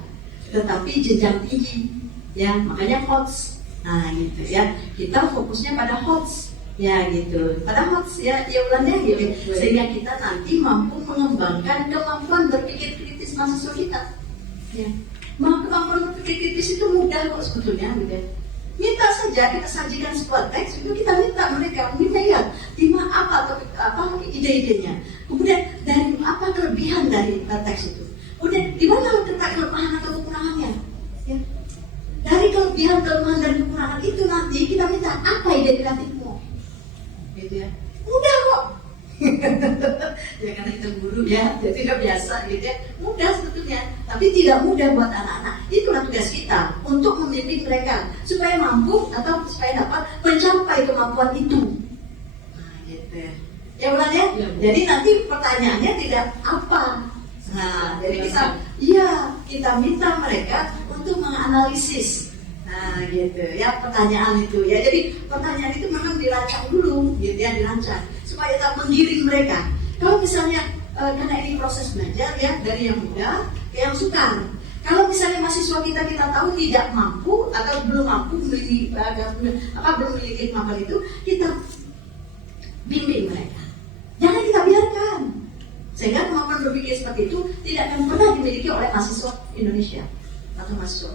tetapi jenjang tinggi, ya. Makanya HOTS. Nah, gitu ya. Kita fokusnya pada HOTS, ya gitu. Pada HOTS ya ulannya gitu. Sehingga kita nanti mampu mengembangkan kemampuan berpikir kritis mahasiswa kita. Ya. Kemampuan berpikir kritis itu mudah kok sebetulnya, gitu ya. Minta saja kita sajikan sebuah teks, itu kita minta mereka lihat di mana apa ide-idenya. Kemudian dari apa kelebihan dari teks itu. Kemudian di mana letak kelemahan atau kekurangannya. Ya. Dari kelebihan, kelemahan dan kekurangan itu nanti kita minta apa ide kreatifmu, gitu ya. Mudah kok. Ya karena kita guru ya, jadi tidak biasa gitu ya. Mudah sebetulnya, tapi tidak mudah buat anak-anak. Itulah tugas kita untuk membimbing mereka supaya mampu atau supaya dapat mencapai kemampuan itu. Nah, gitu ya. Ya bukan ya? Jadi nanti pertanyaannya tidak apa. Nah, jadi kita minta mereka untuk menganalisis. Nah, gitu ya pertanyaan itu ya. Jadi pertanyaan itu memang dirancang dulu, gitu ya, dirancang supaya tak menggiring mereka. Kalau misalnya karena ini proses belajar ya dari yang muda ke yang sukar. Kalau misalnya mahasiswa kita tahu tidak mampu atau belum mampu belum memiliki kemampuan itu, kita bimbing mereka. Jangan kita biarkan. Sehingga kemampuan berpikir seperti itu tidak akan pernah dimiliki oleh mahasiswa Indonesia atau mahasiswa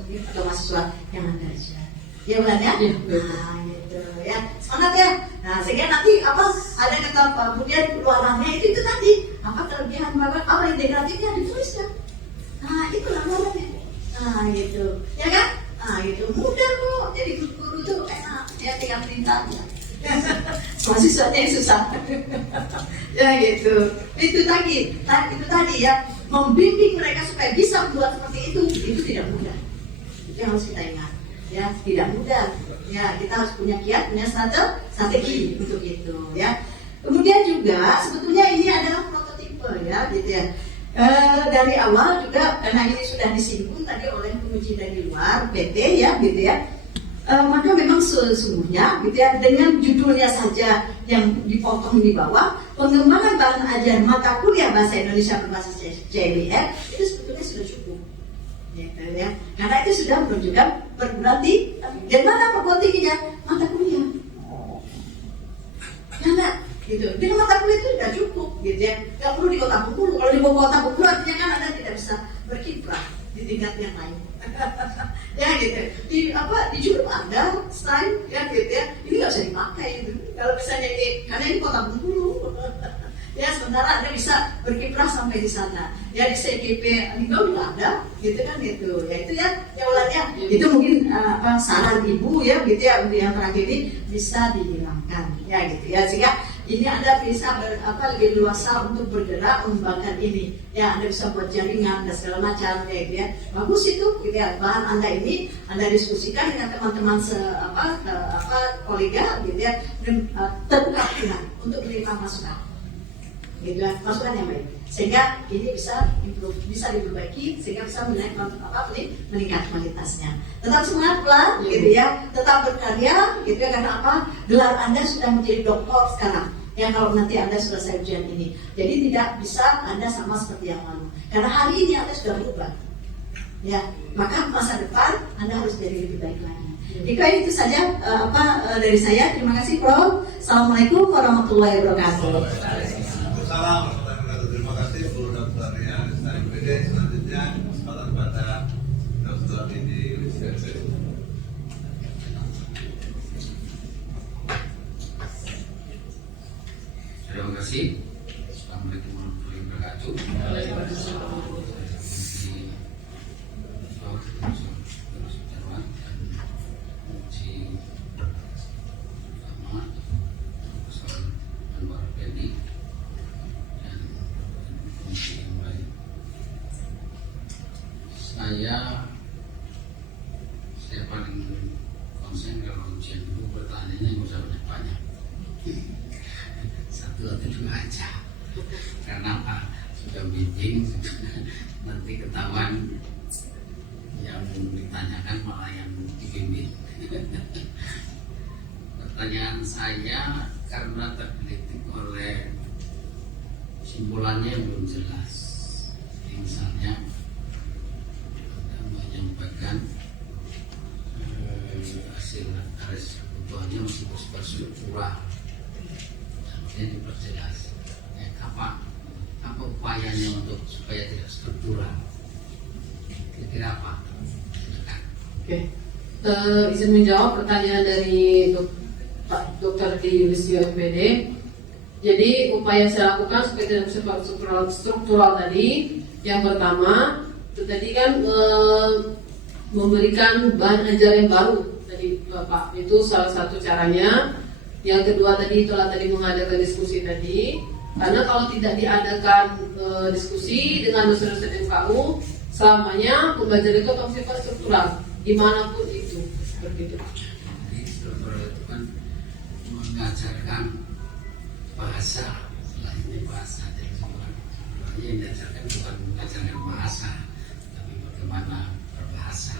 yang ada aja. Ya bukan ya? Nah, gitu ya. Semangat ya. Nah, sehingga nanti ada kata kemudian luarannya itu tadi apa kelebihan apa integratifnya ditulis ya. Nah, itulah luarannya. Nah, gitu. Ya kan? Nah, gitu. Mudah kok. Jadi guru itu enak. Ya tinggal perintah aja. Mahasiswanya yang susah. Ya gitu. Itu tadi ya, membimbing mereka supaya bisa membuat seperti itu tidak mudah. Itu yang harus kita ingat. Ya, tidak mudah. Ya, kita harus punya kiat, punya strategi untuk itu. Ya. Kemudian juga sebetulnya ini adalah prototipe ya, gitu ya. Dari awal juga karena ini sudah disinggung tadi oleh penguji dari luar PT ya, gitu ya. Maka memang sesungguhnya gitu ya, dengan judulnya saja yang dipotong di bawah, pengembangan bahan ajar mata kuliah bahasa Indonesia berbasis CLIR itu sebetulnya sudah cukup, gitu ya. Karena itu sudah menunjukkan perguruan tinggi. Dan mana perguruan tingginya? Mata kuliah. Karena gitu, dengan mata kuliah itu sudah cukup, gitu ya. Gak perlu di kota Bengkulu. Kalau di kota Bengkulu artinya kan Anda tidak bisa berkiprah di tingkat yang lain. Ya gitu. Di Juruk ada style ya gitu ya. Ini nggak bisa dipakai gitu. Kalau misalnya ini karena ini kota Bengkulu. Ya sementara Anda bisa berkiprah sampai di sana. Ya di CGP Linggau juga ada, gitu kan gitu. Ya itu ya ulannya. Itu mungkin saran ibu ya gitu ya untuk yang terakhir ini bisa dihilangkan ya gitu ya. Sehingga ini Anda bisa lebih luasa untuk bergerak mengembangkan ini. Ya Anda bisa buat jaringan dan segala macam kayak gitu ya. Bagus itu gitu ya. Bahan Anda ini Anda diskusikan dengan teman-teman kolega gitu ya. Dan terbuka pilihan untuk menerima masukan. Gitu ya, masukan yang baik. Sehingga ini bisa diperbaiki sehingga bisa meningkat kualitasnya. Tetap semangat pula, gitu ya. Tetap berkarya, gitu ya. Karena apa? Gelar Anda sudah menjadi doktor sekarang. Ya kalau nanti Anda selesai ujian ini. Jadi tidak bisa Anda sama seperti yang lalu. Karena hari ini Anda sudah berubah. Ya, maka masa depan Anda harus jadi lebih baik lagi. Itu saja dari saya. Terima kasih, Prof. Assalamualaikum warahmatullahi wabarakatuh. Terima kasih Bu Dr. Rian SMPD. Selanjutnya kesempatan pada Dr. Didi Rizky. kasih. Assalamualaikum warahmatullahi wabarakatuh. Saya paling konsen kalau ujian itu pertanyaannya nggak usah banyak-banyak, 1 atau 2 aja. Karena apa? Sudah meeting, nanti ketahuan yang ditanyakan malah yang dibimbing. Pertanyaan saya karena tergelitik oleh simpulannya yang belum jelas. Misalnya menyampaikan hasil kebutuhannya masih bersifat struktural, ini diperjelas. Apa upayanya untuk supaya tidak struktural? Kira-kira apa? Oke. Izin menjawab pertanyaan dari Pak Dr. Di Yulistio MPD. Jadi upaya yang saya lakukan supaya tidak bersifat struktural tadi, yang pertama itu tadi kan memberikan bahan ajar yang baru tadi Pak, itu salah satu caranya. Yang kedua tadi itulah tadi mengadakan diskusi tadi, karena kalau tidak diadakan diskusi dengan dosen-dosen MKU, selamanya pembelajaran itu akan bersifat struktural dimanapun itu, seperti itu. Jadi struktural itu kan mengajarkan bahasa, selainnya bahasa, jadi yang diajarkan bukan mengajarkan bahasa, tapi bagaimana berbahasa.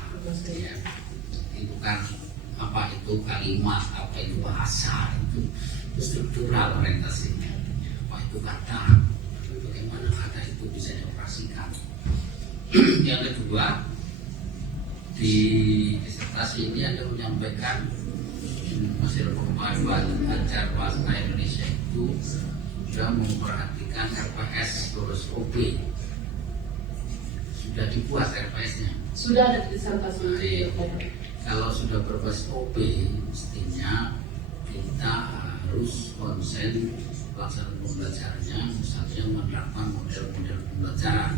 Ya. Jadi bukan apa itu kalimat, apa itu bahasa, itu struktural orientasinya. Apa itu kata, bagaimana kata itu bisa dioperasikan. Yang kedua, di disertasi ini ada menyampaikan hasil pemahaman ajar bahasa Indonesia itu sudah memperhatikan RPS lulus OB. Sudah dibuat RPS-nya. Sudah ada disertasi. Kalau sudah berbasis OB, mestinya kita harus konsen pelaksanaan pembelajarannya, misalnya menerapkan model-model pembelajaran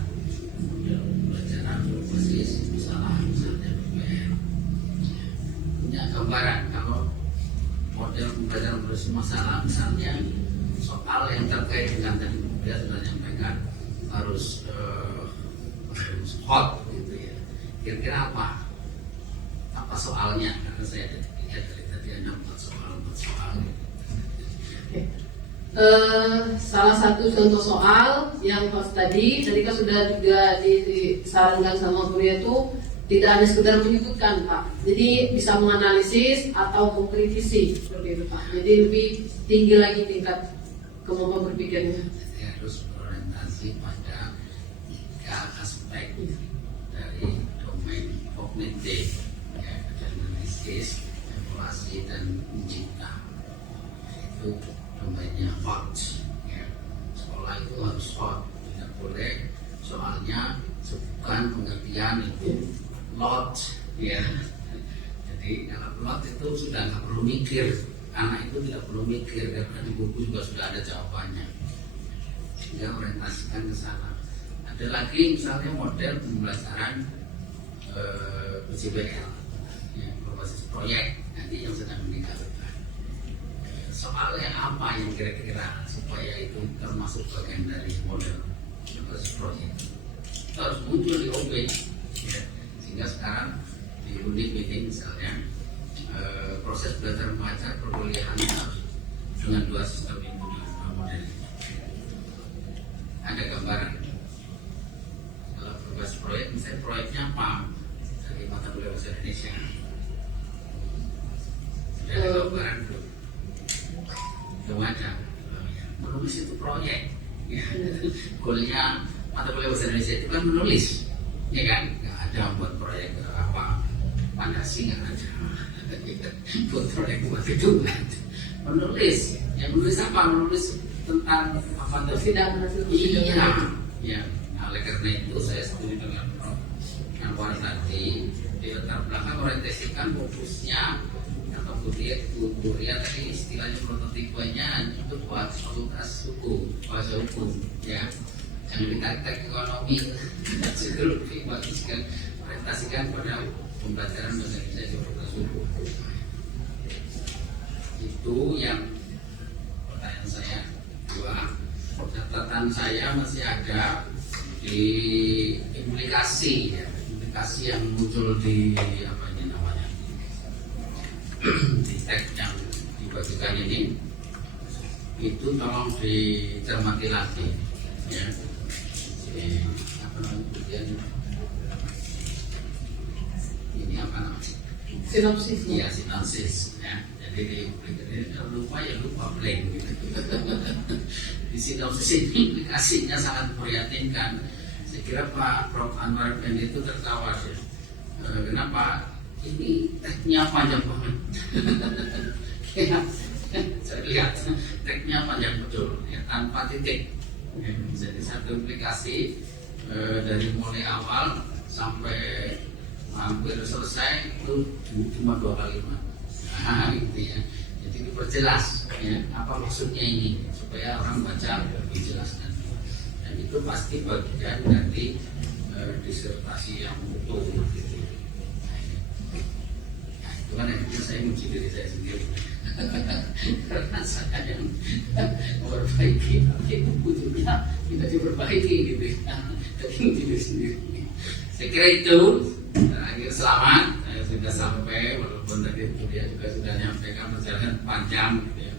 berbasis misalnya PPR. Punya gambaran kalau model pembelajaran berbasis masalah, misalnya soal yang terkait dengan tadi dia sudah menyampaikan harus hot gitu ya. Kira-kira apa soalnya? Karena saya lihat dari tadi ada 4 soal. Salah satu contoh soal yang pas tadi kan sudah juga disarankan sama guru itu tidak hanya sekedar menyebutkan Pak, jadi bisa menganalisis atau mengkritisi seperti itu Pak. Jadi lebih tinggi lagi tingkat kemampuan berpikirnya. Jadi harus berorientasi pada 3 aspek dari domain kognitif, ya, analisis, evaluasi dan mencipta. Itu domainnya hot, ya. Sekolah itu harus hot, tidak boleh soalnya bukan pengertian itu lot, ya. Jadi kalau lot itu sudah nggak perlu mikir, anak itu tidak perlu mikir karena di buku juga sudah ada jawabannya. Sehingga orientasikan ke sana. Ada lagi misalnya model pembelajaran PJBL, ya, berbasis proyek nanti yang sedang digarapkan. Soalnya apa yang kira-kira supaya itu termasuk bagian dari model berbasis proyek itu harus muncul di OB, ya. Sehingga sekarang di unit meeting misalnya proses belajar mengajar perkuliahan harus dengan 2 sistem itu, 2 model. Ada gambaran. Kalau berbasis proyek, misalnya proyeknya apa? Dari mata kuliah bahasa Indonesia. Sudah ada gambaran belum? Belum ada. Menulis itu proyek. Ya. Goalnya mata kuliah bahasa Indonesia itu kan menulis, ya kan? Nggak ada buat proyek apa fantasi, nggak ada. Buat proyek buat itu nggak ada. Menulis, yang menulis apa? Menulis tentang apa? Persidangan. Iya. Ya. Nah, oleh karena itu saya setuju dengan Prof. Anwar tadi di latar belakang orientasikan fokusnya atau Bu Ria tadi istilahnya prototipenya itu buat fakultas hukum, bahasa hukum, ya. Jangan ditarik-tarik ekonomi, psikologi, bagiskan, orientasikan pada pembelajaran bahasa Indonesia di fakultas hukum. Itu yang pertanyaan saya. Dua, catatan saya masih ada di implikasi, ya, implikasi yang muncul di apa ini namanya, di teks yang dibagikan ini, itu tolong dicermati lagi, ya. Apa namanya, kemudian ini apa namanya? Sinopsis. Iya, sinopsis, ya. Jadi lupa blank gitu. Di sinopsis ini implikasinya sangat memprihatinkan. Saya kira Pak Prof. Anwar Effendi itu tertawa ya. Kenapa? Ini teksnya panjang banget. Ya, saya lihat teksnya panjang betul, ya, tanpa titik. Ya, jadi satu implikasi dari mulai awal sampai hampir selesai itu cuma 2 kalimat. Nah, gitu ya. Jadi diperjelas, ya, apa maksudnya ini supaya orang baca lebih jelas nanti. Dan itu pasti bagian dari disertasi yang utuh. Gitu. Nah, itu kan akhirnya saya menguji diri saya sendiri. Karena saya yang memperbaiki, tapi butuhnya tidak diperbaiki gitu ya. Jadi menguji diri sendiri. Saya kira itu. Terakhir selamat, saya sudah sampai, walaupun tadi dia juga sudah menyampaikan perjalanan panjang gitu ya.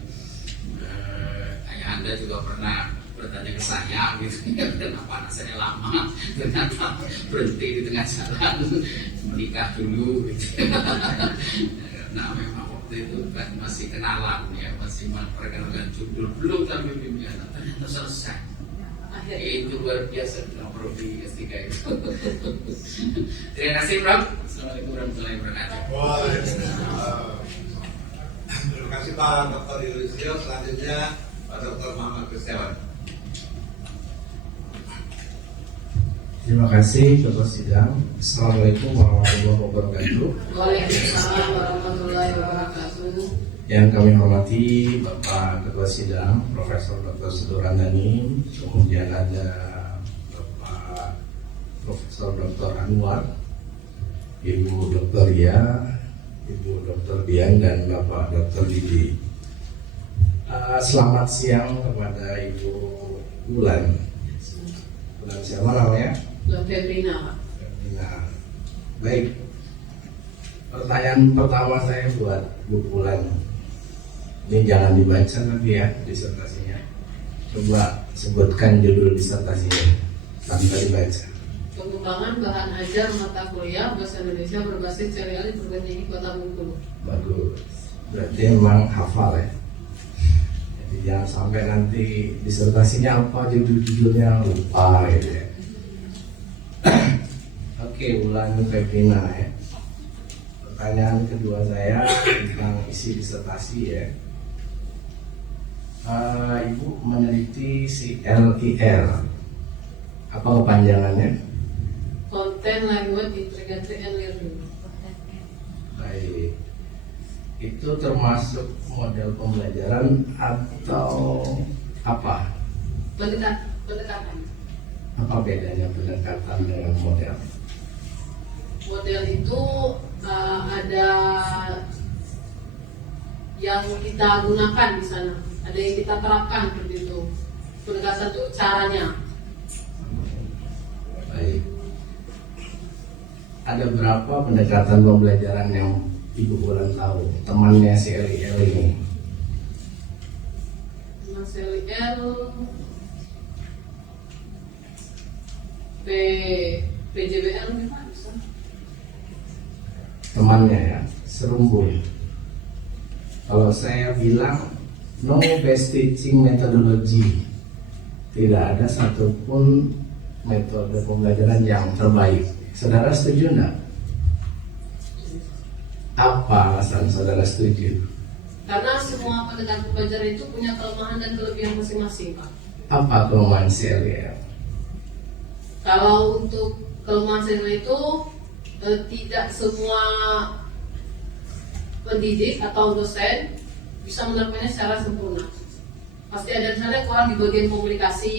Ayah Anda juga pernah bertanya ke saya gitu ya, kenapa anak saya lama ternyata berhenti di tengah jalan, menikah dulu gitu. Karena memang waktu itu kan masih kenalan ya, masih memperkenalkan judul, belum tapi bimbingan, ternyata selesai. Itu luar biasa dalam prodi S3 itu. Terima kasih Prof. Assalamualaikum warahmatullahi wabarakatuh. Terima kasih Pak Dr. Yulistio. Selanjutnya Pak Dr. Muhammad Kristiawan. Terima kasih Bapak Sidang. Assalamualaikum warahmatullahi wabarakatuh. Waalaikumsalam warahmatullahi wabarakatuh. Yang kami hormati Bapak Ketua Sidang Profesor Dr. Sudorandani, kemudian ada Bapak Profesor Dr. Anwar, Ibu Dr. Ria, Ibu Dr. Dian, dan Bapak Dr. Didi. Selamat siang kepada Ibu Bulan. Bulan siapa namanya? Bulan Febrina. Nah, baik. Pertanyaan pertama saya buat Bu Bulan. Ini jangan dibaca tapi ya disertasinya. Coba sebutkan judul disertasinya tanpa dibaca. Pengembangan bahan ajar mata kuliah bahasa Indonesia berbasis serial di perguruan tinggi Kota Bengkulu. Bagus. Berarti memang hafal ya. Jadi jangan sampai nanti disertasinya apa judul-judulnya lupa gitu ya. Oke, Bulan Febrina ya. Pertanyaan kedua saya tentang isi disertasi ya. Ibu meneliti CLIR. Apa kepanjangannya? Content, Language, Integrity, and Learning. Baik. Itu termasuk model pembelajaran atau apa? Pendekatan. Apa bedanya pendekatan dengan model? Model itu ada yang kita gunakan di sana, ada yang kita terapkan seperti itu. Pendekatan itu caranya. Baik. Ada berapa pendekatan pembelajaran yang Ibu Bulan tahu temannya si LIL ini? Mas LIL PJBL memang bisa. Temannya ya, serumbun. Kalau saya bilang no best teaching methodology, tidak ada satupun metode pembelajaran yang terbaik. Saudara setuju enggak? Apa alasan saudara setuju? Karena semua pendekatan pembelajaran itu punya kelemahan dan kelebihan masing-masing, Pak. Apa kelemahan CLIL? Kalau untuk kelemahan CLIL itu tidak semua pendidik atau dosen bisa menerapkannya secara sempurna. Pasti ada misalnya kurang di bagian komunikasi,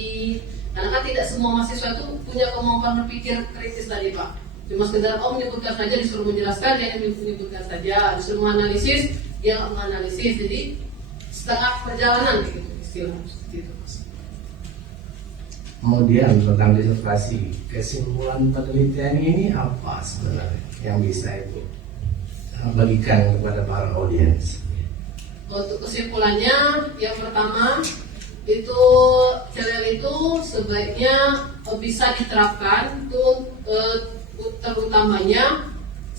karena kan tidak semua mahasiswa itu punya kemampuan berpikir kritis tadi Pak. Cuma sekedar menyebutkan saja, disuruh menjelaskan, dia menyebutkan saja, disuruh menganalisis, dia menganalisis. Jadi setengah perjalanan gitu istilahnya seperti itu. Kemudian tentang disertasi, kesimpulan penelitian ini apa sebenarnya yang bisa Ibu bagikan kepada para audiens? Untuk kesimpulannya, yang pertama itu CLL itu sebaiknya bisa diterapkan untuk terutamanya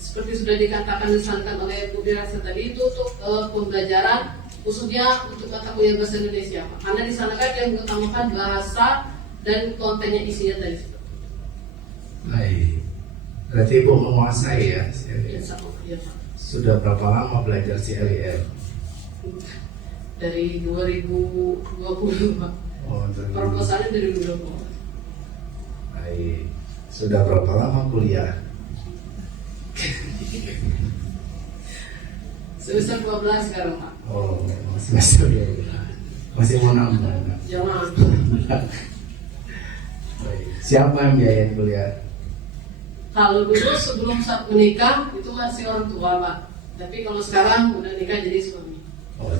seperti sudah dikatakan disampaikan oleh Bu Direktur tadi, itu untuk pembelajaran khususnya untuk mata kuliah bahasa Indonesia, karena di sana kan yang mengutamakan bahasa dan kontennya isinya tadi. Baik, berarti Ibu menguasai ya CLL. Insya Allah, ya Pak. Sudah berapa lama belajar CLL? Dari 2020 Pak. Oh, Proposalnya dari 2020. baik. Sudah berapa lama kuliah? Semester 12 sekarang Pak. Oh, semester 12. Masih mau nambah? Jangan. Baik. Siapa yang biayain kuliah? Kalau dulu sebelum saat menikah itu masih orang tua Pak. Tapi kalau sekarang udah nikah jadi suami. Oh,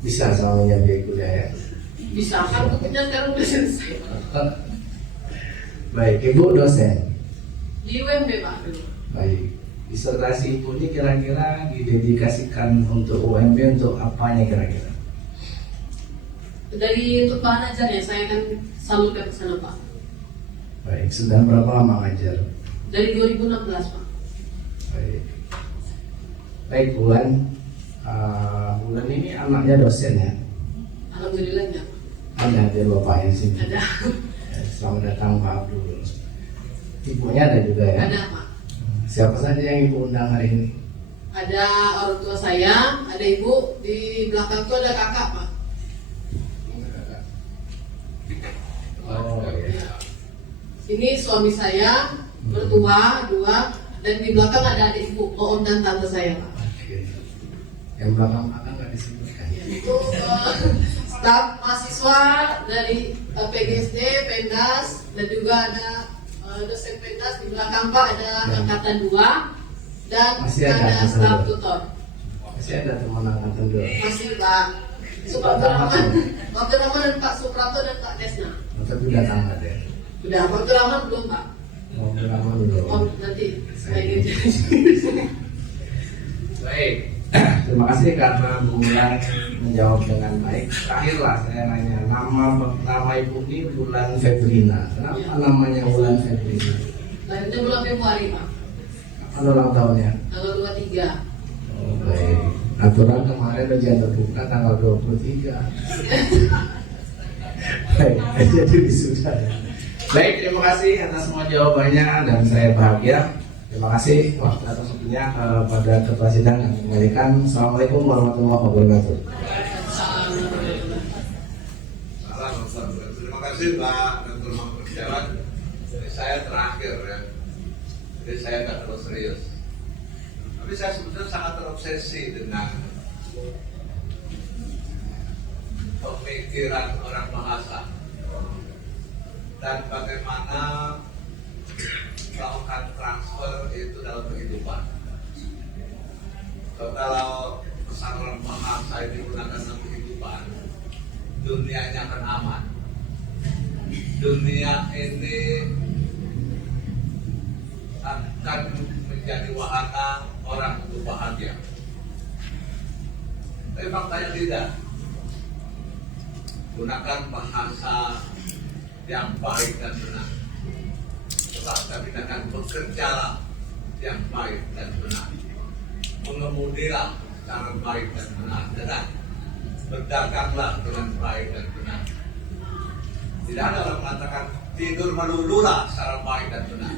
bisa suaminya biaya kuliah ya? Bisa kan bukunya sekarang udah selesai. Baik, Ibu dosen. Di UMB Pak dulu. Baik, disertasi Ibu ini kira-kira didedikasikan untuk UMB untuk apanya kira-kira? Dari untuk bahan ajarnya saya akan salurkan ke sana Pak. Baik, sudah berapa lama ngajar? Dari 2016 Pak. Baik, baik bulan ini anaknya dosen ya? Alhamdulillah ya. Ada bapaknya sini. Ada. Selamat datang Pak Abdul. Ibunya ada juga ya? Ada Pak. Siapa saja yang Ibu undang hari ini? Ada orang tua saya, ada ibu, di belakang itu ada kakak Pak. Oh iya. Ini suami saya, mertua, dua, dan di belakang ada adik ibu, om dan tante saya Pak. Oke. Yang belakang-belakang nggak disebutkan. Itu staf mahasiswa dari PGSD, Pendas, dan juga ada dosen Pendas. Di belakang Pak ada angkatan 2 dan Masih ada ada angkatan staf 2. tutor. Masih ada teman angkatan 2. Masih Pak Suprapto Rahman, Waktu Rahman dan Pak Suprapto dan Pak Desna. Tapi udah tamat ya? Udah, Waktu Rahman belum Pak. Mau berlama dulu. Oh, nanti saya ingin Baik. Terima kasih karena Bu Bulan menjawab dengan baik. Terakhirlah saya nanya, nama Ibu ini Bulan Febrina. Kenapa namanya Bulan Febrina? Lahirnya bulan Februari Pak, Kapan ulang tahunnya? tanggal 23. Oh, baik. Aturan kemarin ujian terbuka tanggal 23. Baik, jadi wisuda. Baik, terima kasih atas semua jawabannya dan saya bahagia. Terima kasih waktu atas waktunya pada ketua sidang yang kembalikan. Assalamualaikum warahmatullahi wabarakatuh. Terima kasih Pak Dr. Mahfud Setiawan. Jadi saya terakhir ya. Jadi saya nggak terlalu serius. Tapi saya sebetulnya sangat terobsesi dengan pemikiran orang bahasa dan bagaimana melakukan transfer itu dalam kehidupan. So, kalau pesan orang bahasa itu digunakan dalam kehidupan, dunianya akan aman. Dunia ini akan menjadi wahana orang untuk bahagia. Tapi faktanya tidak. Gunakan bahasa yang baik dan benar. Tapi akan bekerja yang baik dan benar, mengemudilah secara baik dan benar, dan berdaganglah dengan baik dan benar. Tidak ada orang mengatakan tidur melululah secara baik dan benar.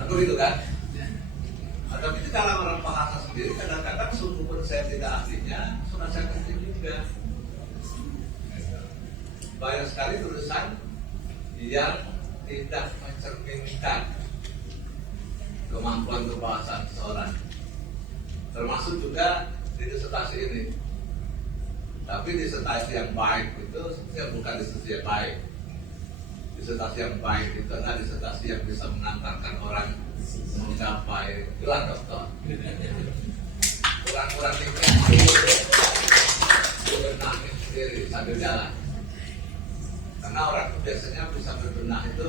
Atau itu kan? Tapi di dalam orang bahasa sendiri kadang-kadang suku pun saya tidak ahlinya, sudah saya kerja juga. Banyak sekali tulisan yang tidak mencerminkan kemampuan berbahasa seseorang. termasuk juga di disertasi ini. Tapi disertasi yang baik itu sebenarnya bukan disertasi yang baik. Disertasi yang baik itu adalah disertasi yang bisa mengantarkan orang mencapai gelar doktor. Kurang-kurang itu bebenahnya sendiri sambil jalan. Karena orang biasanya bisa berbenah itu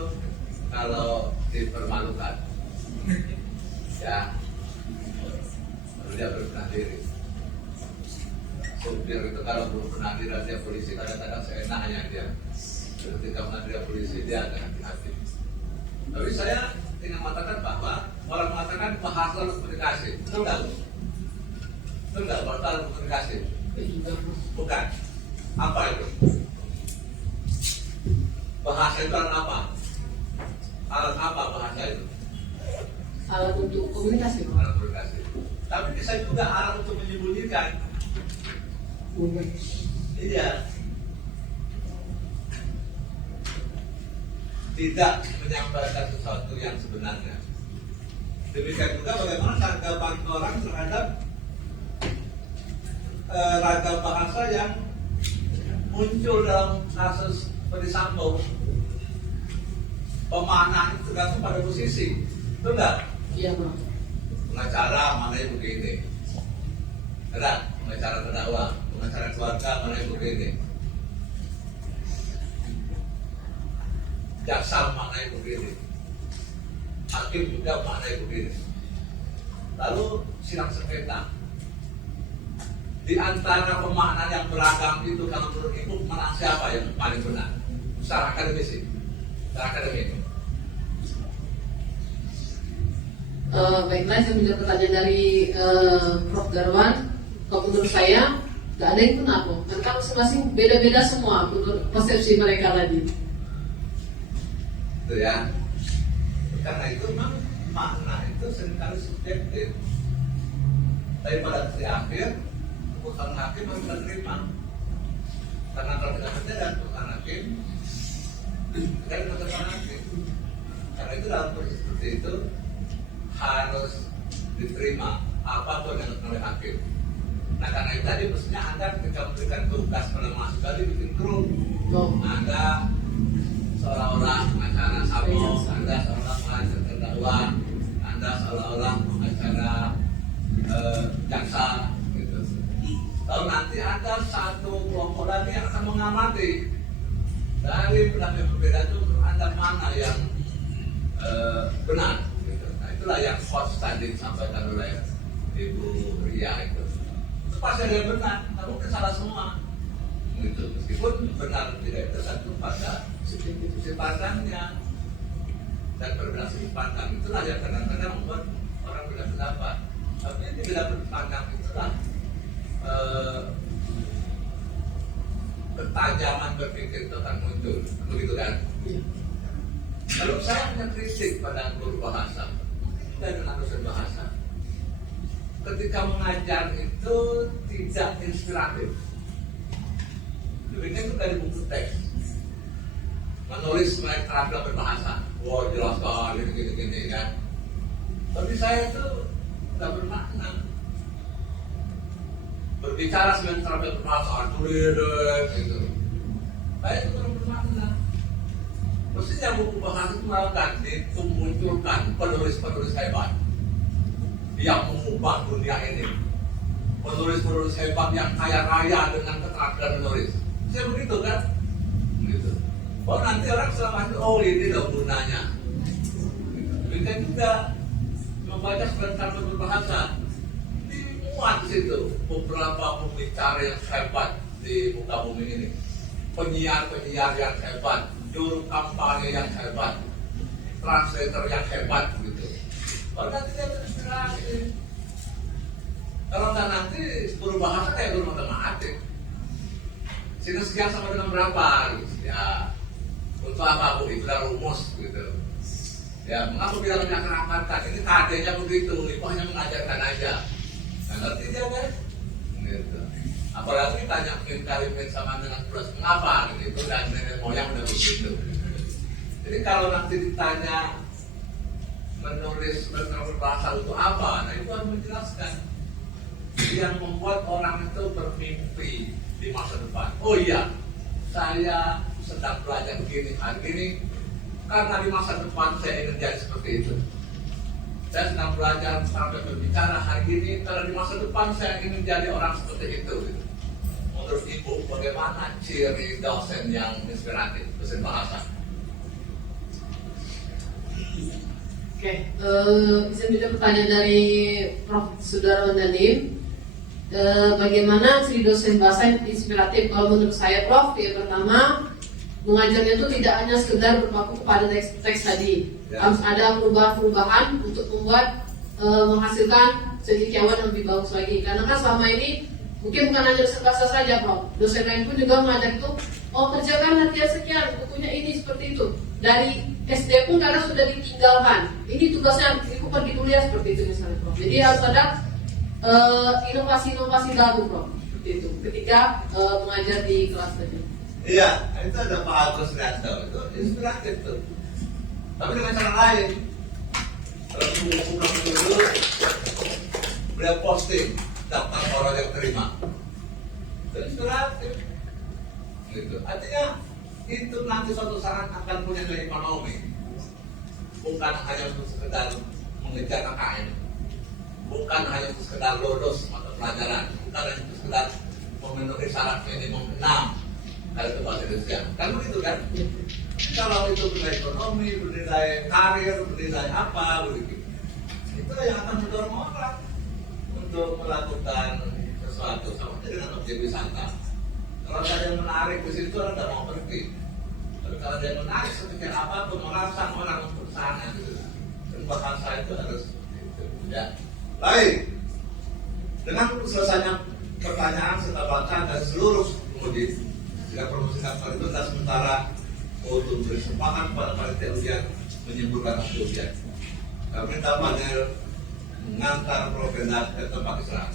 kalau dipermalukan, ya, baru dia berbenah diri. Supir itu kalau belum pernah diraja polisi kadang-kadang seenaknya dia. Ketika menghadiri polisi dia akan hati-hati. Tapi saya ingin mengatakan bahwa orang mengatakan bahasa harus komunikasi, betul nggak? Betul nggak bahasa harus komunikasi? Bukan. Apa itu? Bahasa itu alat apa? Alat apa bahasa itu? Alat untuk komunikasi. Alat komunikasi. Tapi bisa juga alat untuk menyembunyikan. Iya. Tidak menyampaikan sesuatu yang sebenarnya. Demikian juga bagaimana tanggapan orang terhadap ragam bahasa yang muncul dalam kasus Ferdy Sambo. Pemaknaan itu tergantung pada posisi, betul nggak? Iya, Bang. Pengacara mana yang begini, ada pengacara terdakwa, pengacara keluarga mana yang begini, jaksa mana yang begini, hakim juga mana yang begini. Lalu sidang sengketa. Di antara pemaknaan yang beragam itu kalau menurut Ibu mana siapa yang paling benar? Secara akademisi, secara akademik. Baiklah, saya menjawab pertanyaan dari Prof. Darwan. Kalau menurut saya, nggak ada yang benar kok. Mereka masing-masing beda-beda semua menurut persepsi mereka tadi. Itu ya. Karena itu memang makna itu seringkali subjektif. Tapi pada titik akhir, keputusan hakim harus kita terima. Karena kalau kita percaya keputusan hakim, kita keputusan hakim. Karena itu dalam proses seperti itu harus diterima apapun yang dilakukan oleh hakim. Nah karena itu tadi mestinya Anda ketika memberikan tugas pada mahasiswa tadi bikin grup. Anda seolah-olah pengacara Sambo, Anda seolah-olah pengacara terdakwa, Anda seolah-olah pengacara jaksa, gitu. Lalu nanti ada satu kelompok lagi yang akan mengamati dari pendapat yang berbeda itu Anda mana yang benar. Gitu. Nah itulah yang coach tadi disampaikan oleh Ibu Ria itu. Itu pasti ada yang benar, tapi mungkin salah semua. Gitu. Meskipun benar tidak tergantung pada sisi pandangnya dan perbedaan sisi pandang itulah yang kadang-kadang membuat orang beda pendapat. Tapi ini beda pandang itulah ketajaman berpikir itu akan muncul, begitu kan? Kalau saya punya kritik pada guru bahasa dan dengan dosen bahasa, ketika mengajar itu tidak inspiratif. Demikian itu dari buku teks. Menulis mereka terampil berbahasa, wah jelas sekali gini-gini kan. Tapi saya itu tidak bermakna. Berbicara sebenarnya terampil berbahasa, tulis gitu. Saya itu belum bermakna. Mestinya buku bahasa itu melakukan dimunculkan penulis-penulis hebat yang mengubah dunia ini. Penulis-penulis hebat yang kaya raya dengan keterampilan menulis. Saya begitu kan? Begitu. Oh nanti orang selama itu, oh ini loh gunanya. Demikian juga membaca sebentar berbahasa. Dimuat situ beberapa pembicara yang hebat di muka bumi ini. Penyiar-penyiar yang hebat, juru kampanye yang hebat, translator yang hebat gitu. Kalau nanti dia terinspirasi. Kalau nggak nanti guru bahasa kayak guru matematik. Sini sekian sama dengan berapa? Ya, untuk apa Bu? Itulah rumus gitu. Ya, mengapa bilang menyakarakakan? Ini KD-nya begitu, Ibu hanya mengajarkan aja. Nah, ngerti dia kan? Gitu. Apalagi tanya min sama dengan plus mengapa gitu dan nenek moyang udah begitu. Jadi kalau nanti ditanya menulis berbahasa untuk apa, nah itu harus menjelaskan. yang membuat orang itu bermimpi di masa depan. Oh iya, saya sedang belajar begini hari ini karena di masa depan saya ingin jadi seperti itu. Saya sedang belajar sampai berbicara hari ini karena di masa depan saya ingin menjadi orang seperti itu. Menurut Ibu, bagaimana ciri dosen yang inspiratif, dosen bahasa? Oke, izin juga pertanyaan dari Prof. Sudarwan Danim. Bagaimana ciri dosen bahasa yang inspiratif? Kalau menurut saya, Prof, yang pertama, mengajarnya itu tidak hanya sekedar berpaku kepada teks tadi. Ya. Harus ada perubahan-perubahan untuk membuat menghasilkan cendekiawan yang lebih bagus lagi. Karena kan selama ini mungkin bukan hanya dosen bahasa saja, Prof. Dosen lain pun juga mengajar itu, oh kerjakan latihan sekian, bukunya ini seperti itu. Dari SD pun karena sudah ditinggalkan. Ini tugasnya dilakukan di kuliah seperti itu misalnya, Prof. Jadi harus ada inovasi-inovasi baru, Prof. Seperti itu. Ketika mengajar di kelas tadi. Iya, itu ada Pak Agus Rianto, itu inspiratif tuh. Tapi dengan cara lain. Kalau buku-buku dulu, beliau posting daftar orang yang terima. Itu inspiratif. Gitu. Artinya itu nanti suatu saat akan punya nilai ekonomi. Bukan hanya untuk sekedar mengejar KKN. Bukan hanya untuk sekedar lulus mata pelajaran. Bukan hanya untuk sekedar memenuhi syarat minimum 6 kalau itu bahasa Indonesia. Kan begitu kan? Kalau itu bernilai ekonomi, bernilai karir, bernilai apa, begitu. Itu yang akan mendorong orang untuk melakukan sesuatu sama dengan objek wisata. Kalau ada yang menarik di situ, orang tidak mau pergi. Tapi kalau ada yang menarik, sedikit apapun merangsang orang untuk sana, gitu. Dan bahasa itu harus gitu. Ya. Baik. Dengan selesainya pertanyaan serta bacaan dari seluruh penguji, jika promosi daftar itu adalah sementara untuk beri kesempatan kepada panitia ujian menyimpulkan hasil ujian. Kami minta panel mengantar Prof. Bendat ke tempat istirahat.